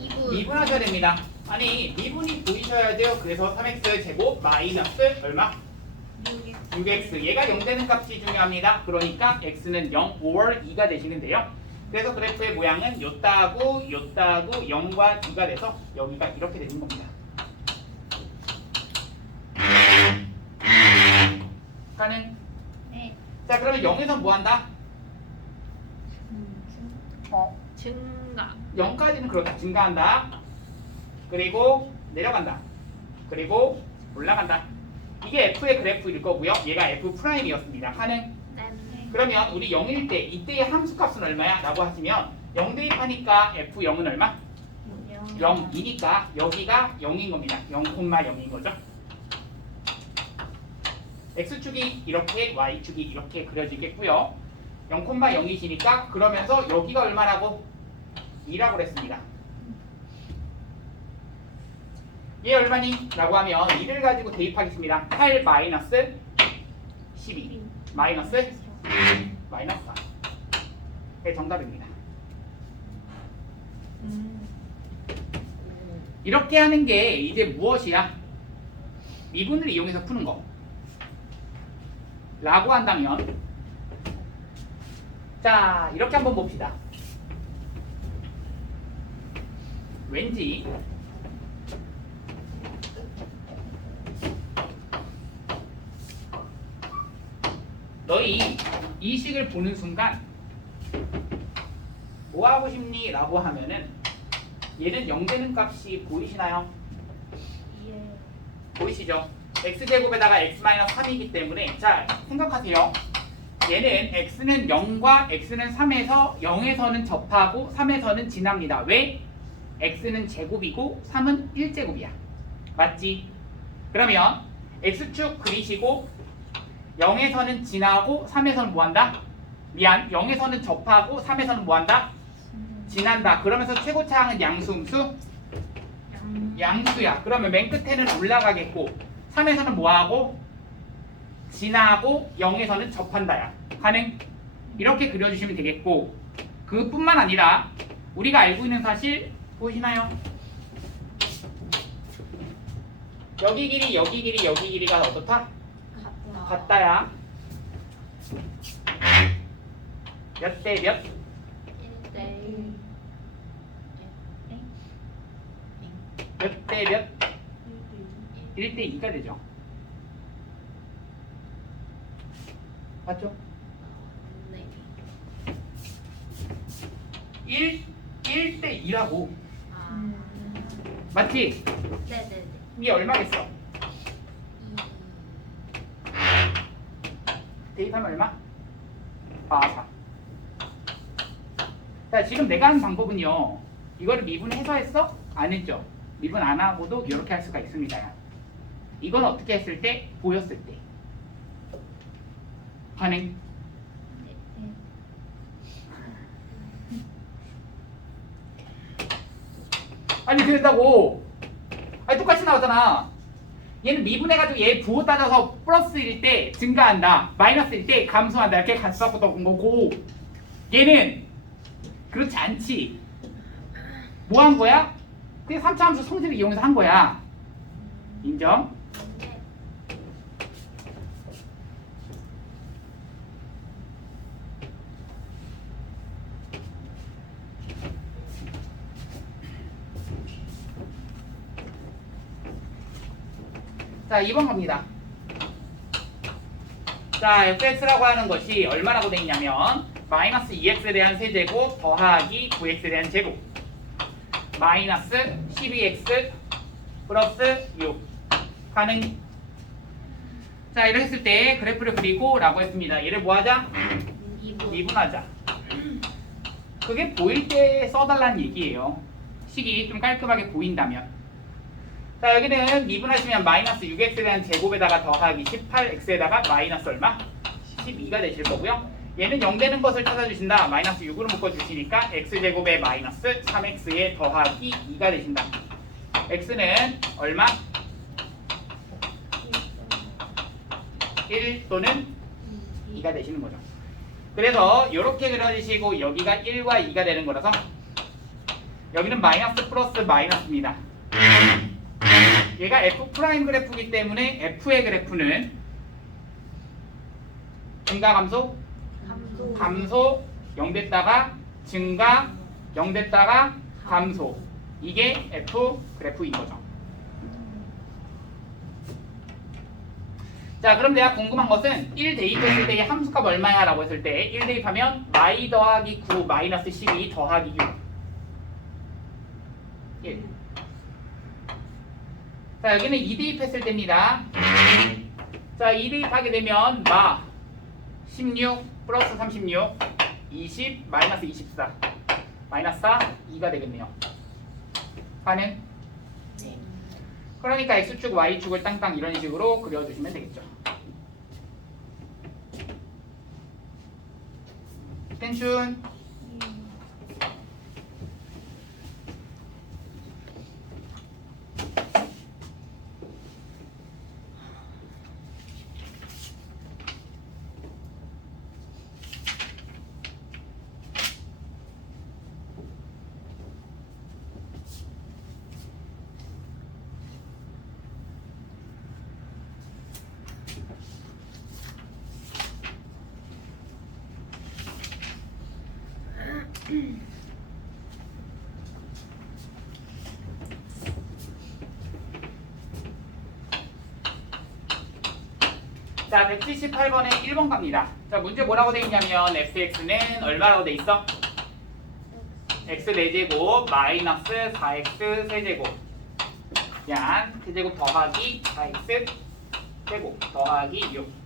2분. 미분하셔야 됩니다. 아니 미분이 보이셔야 돼요. 그래서 3x 제곱 마이너스 얼마? 6x. 얘가 0 되는 값이 중요합니다. 그러니까 x는 0 or 2가 되시면 돼요. 그래서 그래프의 모양은 요따고 0과 2가 돼서 여기가 이렇게 되는 겁니다. 가능? 네. 자, 그러면 0에서 뭐 한다? 증가. 0까지는 그렇다. 증가한다. 그리고 내려간다. 그리고 올라간다. 이게 F의 그래프일 거고요. 얘가 F 프라임이었습니다. 가능? 네. 그러면 우리 0일 때 이때의 함수값은 얼마야? 라고 하시면 0 대입하니까 F0은 얼마? 0이니까 여기가 0인 겁니다. 0,0인 거죠. X축이 이렇게 Y축이 이렇게 그려지겠고요. 0,0이시니까 그러면서 여기가 얼마라고? 2라고 그랬습니다. 얘 얼마니? 라고 하면 2를 가지고 대입하겠습니다. 8 마이너스 12 마이너스 4. 네, 정답입니다. 이렇게 하는 게 이제 무엇이야? 미분을 이용해서 푸는 거 라고 한다면 자 이렇게 한번 봅시다. 왠지 너희 이 식을 보는 순간 뭐 하고 싶니? 라고 하면은 얘는 0 되는 값이 보이시나요? 예. 보이시죠? x제곱에다가 x-3이기 때문에 자 생각하세요. 얘는 x는 0과 x는 3에서 0에서는 접하고 3에서는 지납니다. 왜? x는 제곱이고 3은 1제곱이야. 맞지? 그러면 x축 그리시고 0에서는 지나고 3에서는 뭐한다? 미안 0에서는 접하고 3에서는 뭐한다? 지난다. 그러면서 최고차항은 양수 음수? 양수야. 그러면 맨 끝에는 올라가겠고 3에서는 뭐하고? 지나고 0에서는 접한다야. 가능? 이렇게 그려주시면 되겠고 그뿐만 아니라 우리가 알고 있는 사실 보이시나요? 여기 길이 여기 길이 여기 길이가 어떻다? 같다야. 몇 대 몇? 1대 몇 대 몇? 1대 2가 되죠. 맞죠? 네. 1대 2라고. 아. 맞지? 네네네. 이게 얼마겠어? 대입하면 얼마? 4. 자, 지금 내가 하는 방법은요. 이거를 미분해서 했어? 안 했죠? 미분 안 하고도 이렇게 할 수가 있습니다. 이건 어떻게 했을 때? 보였을 때. 가능? 아니 그랬다고. 아니 똑같이 나왔잖아. 얘는 미분해가지고 얘 부호 따져서 플러스일 때 증가한다. 마이너스일 때 감소한다. 이렇게 같이 바꿔서 본 거고 얘는 그렇지 않지. 뭐 한 거야? 그냥 3차 함수 성질을 이용해서 한 거야. 인정? 자, 2번 갑니다. 자, fx라고 하는 것이 얼마라고 되어 있냐면 마이너스 2x에 대한 세제곱 더하기 9x에 대한 제곱 마이너스 12x 플러스 6 가능. 자, 이렇게 했을 때 그래프를 그리고 라고 했습니다. 얘를 뭐 하자? 미분하자. 그게 보일 때 써달라는 얘기예요. 식이 좀 깔끔하게 보인다면. 자, 여기는 미분하시면 마이너스 6x에 대한 제곱에다가 더하기 18x에다가 마이너스 얼마? 12가 되실 거고요. 얘는 0 되는 것을 찾아주신다. 마이너스 6으로 묶어주시니까 x제곱에 마이너스 3x에 더하기 2가 되신다. x는 얼마? 1 또는 2가 되시는 거죠. 그래서 이렇게 그려주시고 여기가 1과 2가 되는 거라서 여기는 마이너스 플러스 마이너스입니다. 얘가 f 프라임 그래프이기 때문에 f의 그래프는 증가 감소? 감소 0 됐다가 증가 0 됐다가 감소. 이게 f 그래프인 거죠. 자, 그럼 내가 궁금한 것은 1 대입했을 때 함수값 얼마야? 라고 했을 때 1 대입하면 y 더하기 9 마이너스 12 더하기 6 1. 자, 여기는 2 대입했을 때입니다. 자, 2 대입하게 되면 마 16 플러스 36 20 마이너스 24 마이너스 4 2가 되겠네요. 가능? 네. 그러니까 x축 y축을 땅땅 이런 식으로 그려주시면 되겠죠. 땡춘. 자, 178번에 1번 갑니다. 자, 문제 뭐라고 돼 있냐면 fx는 얼마라고 돼 있어? x 4제곱 마이너스 4x 세제곱 양 세제곱 더하기 4x 제곱 더하기 6.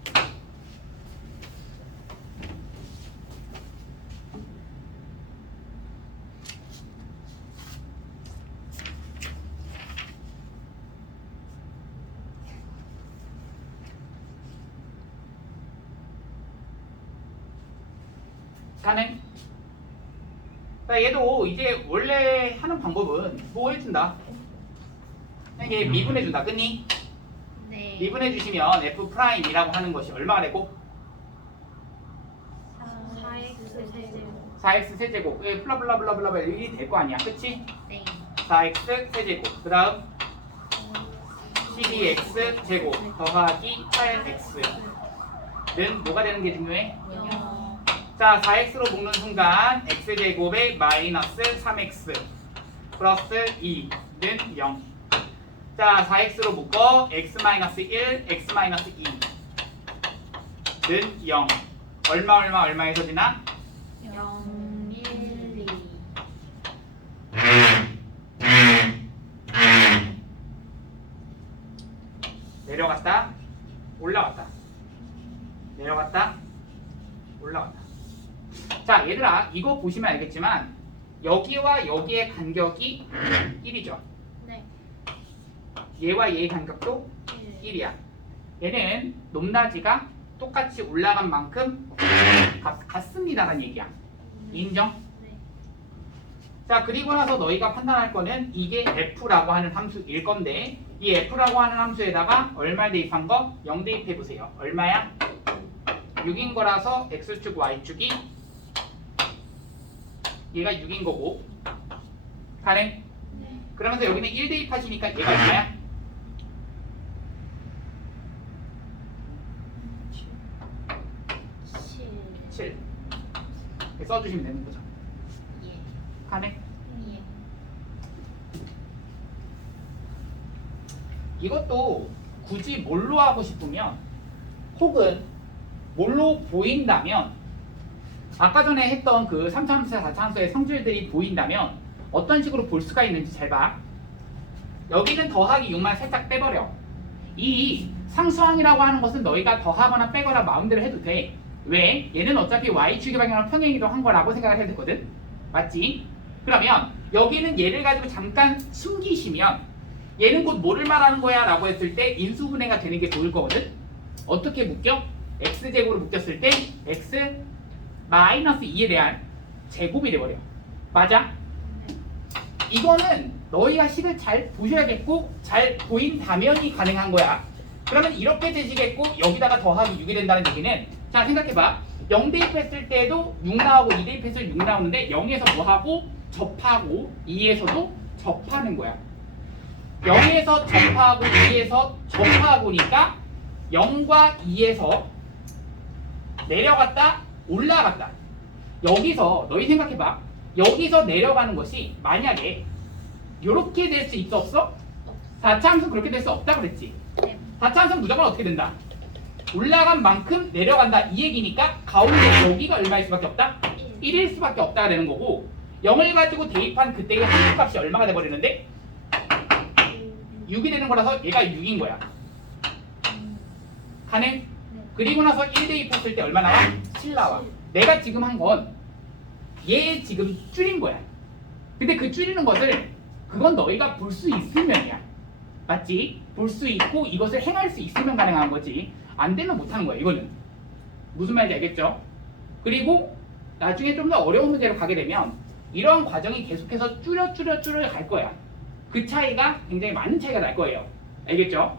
가능? 자, 얘도 이제 원래 하는 방법은 뭐 해준다? 이게 미분해준다. 끝니? 네. 미분해주시면 f'이라고 하는 것이 얼마가 되고? 4x 세제곱. 4x 세제곱. 예, 블라블라블라블라 이렇게 될 거 아니야. 그치? 네. 4x 세제곱. 그 다음 12x 제곱 더하기 8x는 뭐가 되는 게 중요해? 자, 4x로 묶는 순간 x제곱에 마이너스 3x 플러스 2는 0. 자, 4x로 묶어 x-1, x-2는 0. 얼마에서 지나? 0, 1, 2. 내려갔다 올라갔다 내려갔다 올라갔다. 자, 얘들아, 이거 보시면 알겠지만 여기와 여기의 간격이 1이죠. 네. 얘와 얘의 간격도 1. 1이야. 얘는 높낮이가 똑같이 올라간 만큼 같습니다라는 얘기야. 인정? 네. 자, 그리고 나서 너희가 판단할 거는 이게 f라고 하는 함수일 건데 이 f라고 하는 함수에다가 얼마 대입한 거? 0 대입해 보세요. 얼마야? 6인 거라서 x축 y축이 얘가 6인 거고. 가능? 네. 그러면서 여기는 1 대입하시니까 얘가 얼마야? 7 이렇게 써주시면 되는 거죠. 예. 가능? 예. 이것도 굳이 뭘로 하고 싶으면 혹은 뭘로 보인다면 아까 전에 했던 그 3차함수, 4차함수의 성질들이 보인다면 어떤 식으로 볼 수가 있는지 잘 봐. 여기는 더하기 6만 살짝 빼버려. 이 상수항이라고 하는 것은 너희가 더하거나 빼거나 마음대로 해도 돼. 왜? 얘는 어차피 y축의 방향으로 평행이동 한 거라고 생각을 해도 되거든. 맞지? 그러면 여기는 얘를 가지고 잠깐 숨기시면 얘는 곧 뭐를 말하는 거야? 라고 했을 때 인수분해가 되는 게 좋을 거거든. 어떻게 묶여? x제곱으로 묶였을 때 x 마이너스 2에 대한 제곱이 돼버려. 맞아? 이거는 너희가 식을 잘 보셔야겠고 잘 보인다면이 가능한 거야. 그러면 이렇게 되시겠고 여기다가 더하기 6이 된다는 얘기는 자, 생각해봐. 0 대입했을 때도 6 나오고 2 대입했을 때 6 나오는데 0에서 뭐하고 접하고 2에서도 접하는 거야. 0에서 접하고 2에서 접하고니까 0과 2에서 내려갔다 올라갔다. 여기서 너희 생각해봐. 여기서 내려가는 것이 만약에 이렇게 될 수 있어 없어? 4차함수 그렇게 될 수 없다 그랬지. 네. 4차함수는 무조건 어떻게 된다? 올라간 만큼 내려간다 이 얘기니까 가운데 여기가 얼마일 수밖에 없다? 1일 수밖에 없다가 되는 거고 0을 가지고 대입한 그때의 함수값이 얼마가 돼버리는데 6이 되는 거라서 얘가 6인 거야. 가능? 그리고 나서 1 대입했을 때 얼마 나와? 7 나와. 내가 지금 한 건 얘 지금 줄인 거야. 근데 그 줄이는 것을 그건 너희가 볼 수 있으면이야. 맞지? 볼 수 있고 이것을 행할 수 있으면 가능한 거지. 안 되면 못 하는 거야. 이거는. 무슨 말인지 알겠죠? 그리고 나중에 좀 더 어려운 문제로 가게 되면 이런 과정이 계속해서 줄여 갈 거야. 그 차이가 굉장히 많은 차이가 날 거예요. 알겠죠?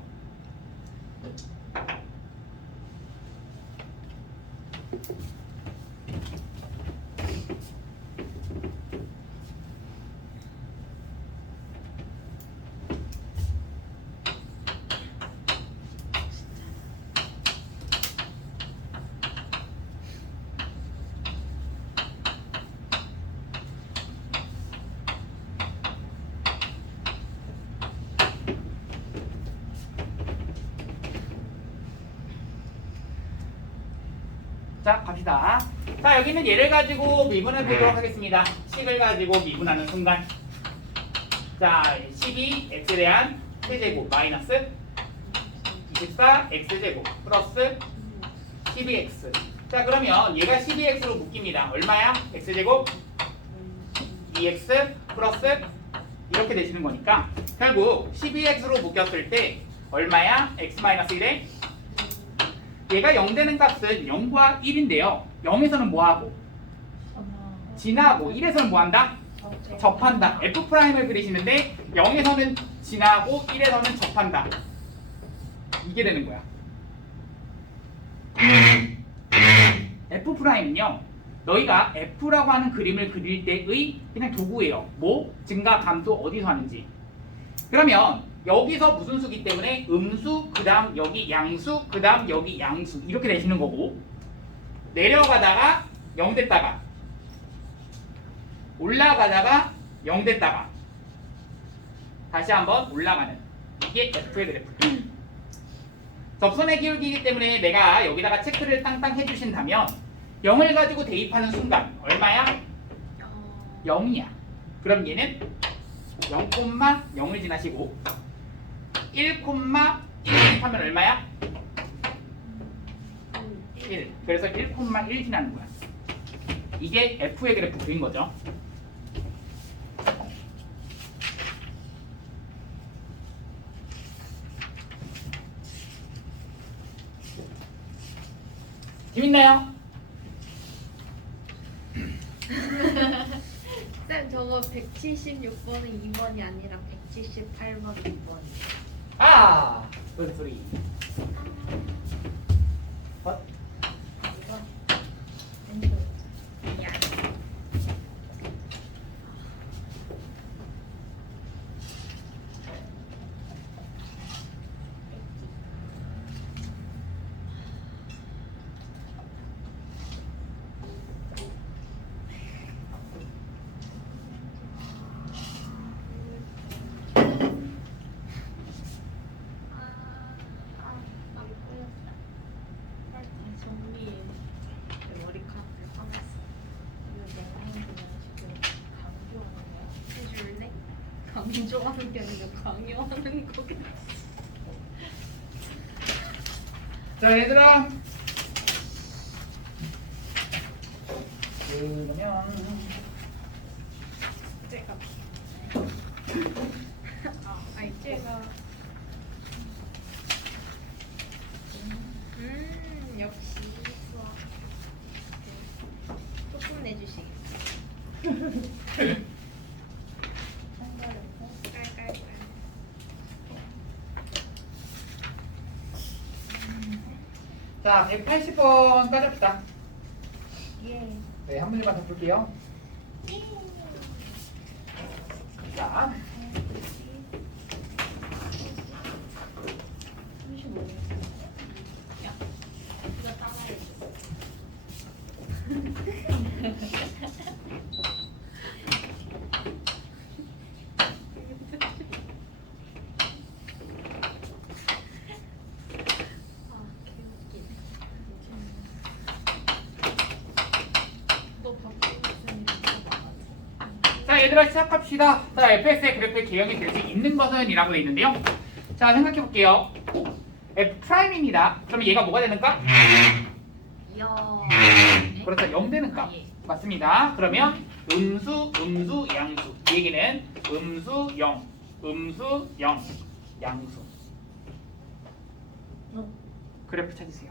자, 갑시다. 자, 여기는 얘를 가지고 미분을 보도록 하겠습니다. 식을 가지고 미분하는 순간. 자, 12 x에 대한 세제곱 마이너스 24 x제곱 플러스 12x. 자, 그러면 얘가 12x로 묶입니다. 얼마야? x제곱 2x 플러스 이렇게 되시는 거니까 결국 12x로 묶였을 때 얼마야? x 마이너스 1에 얘가 0 되는 값은 0과 1인데요. 0에서는 뭐하고? 지나고 1에서는 뭐한다? 접한다. F'을 그리시는데 0에서는 지나고 1에서는 접한다. 이게 되는 거야. F'은요. 너희가 F라고 하는 그림을 그릴 때의 그냥 도구예요. 뭐? 증가, 감소 어디서 하는지. 그러면 여기서 무슨 수기 때문에 음수, 그 다음 여기 양수, 그 다음 여기 양수 이렇게 되시는 거고 내려가다가 0 됐다가 올라가다가 0 됐다가 다시 한번 올라가는 이게 F의 그래프. 접선의 기울기이기 때문에 내가 여기다가 체크를 땅땅 해주신다면 0을 가지고 대입하는 순간 얼마야? 0이야. 그럼 얘는 0,0을 지나시고 1,1 하면 얼마야? 1. 그래서 1,1 지나는 거야. 이게 F의 그래프 그린 거죠. 재밌나요? 쌤 저거 176번은 2번이 아니라 178번 2번. 아! 무슨 소리? 어? 이거 왼쪽. 야. 정리해. 머리카락을 감았어. 이거 내가 지금 강조하는 거야. 해줄래? 강조하는 게 아니라 강요하는 거겠지. 자, 얘들아. 그러면 제가 아니 제가 역시 수학 조금 내주시겠어요? 깔깔깔. 자, 180번 까줍시다. 예. 네, 한 문제만 더 풀게요. 자, 35. 야, 이거 따라해줘. 아, 개웃기네. 얘들아 시작합시다. 자, fx의 그래프의 개형이 될 수 있는 것은 이라고 되어 있는데요. 자, 생각해 볼게요. f'입니다. 그러면 얘가 뭐가 되는가? 여. 그렇죠. 0 되는가? 예. 맞습니다. 그러면 음수, 양수. 이 얘기는 음수 0, 양수. 그래프 찾으세요.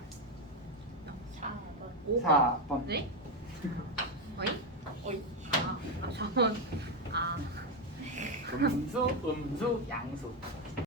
4번. 4번. 네? 어이? 어이. 아, 저는 아. 음수, 양수.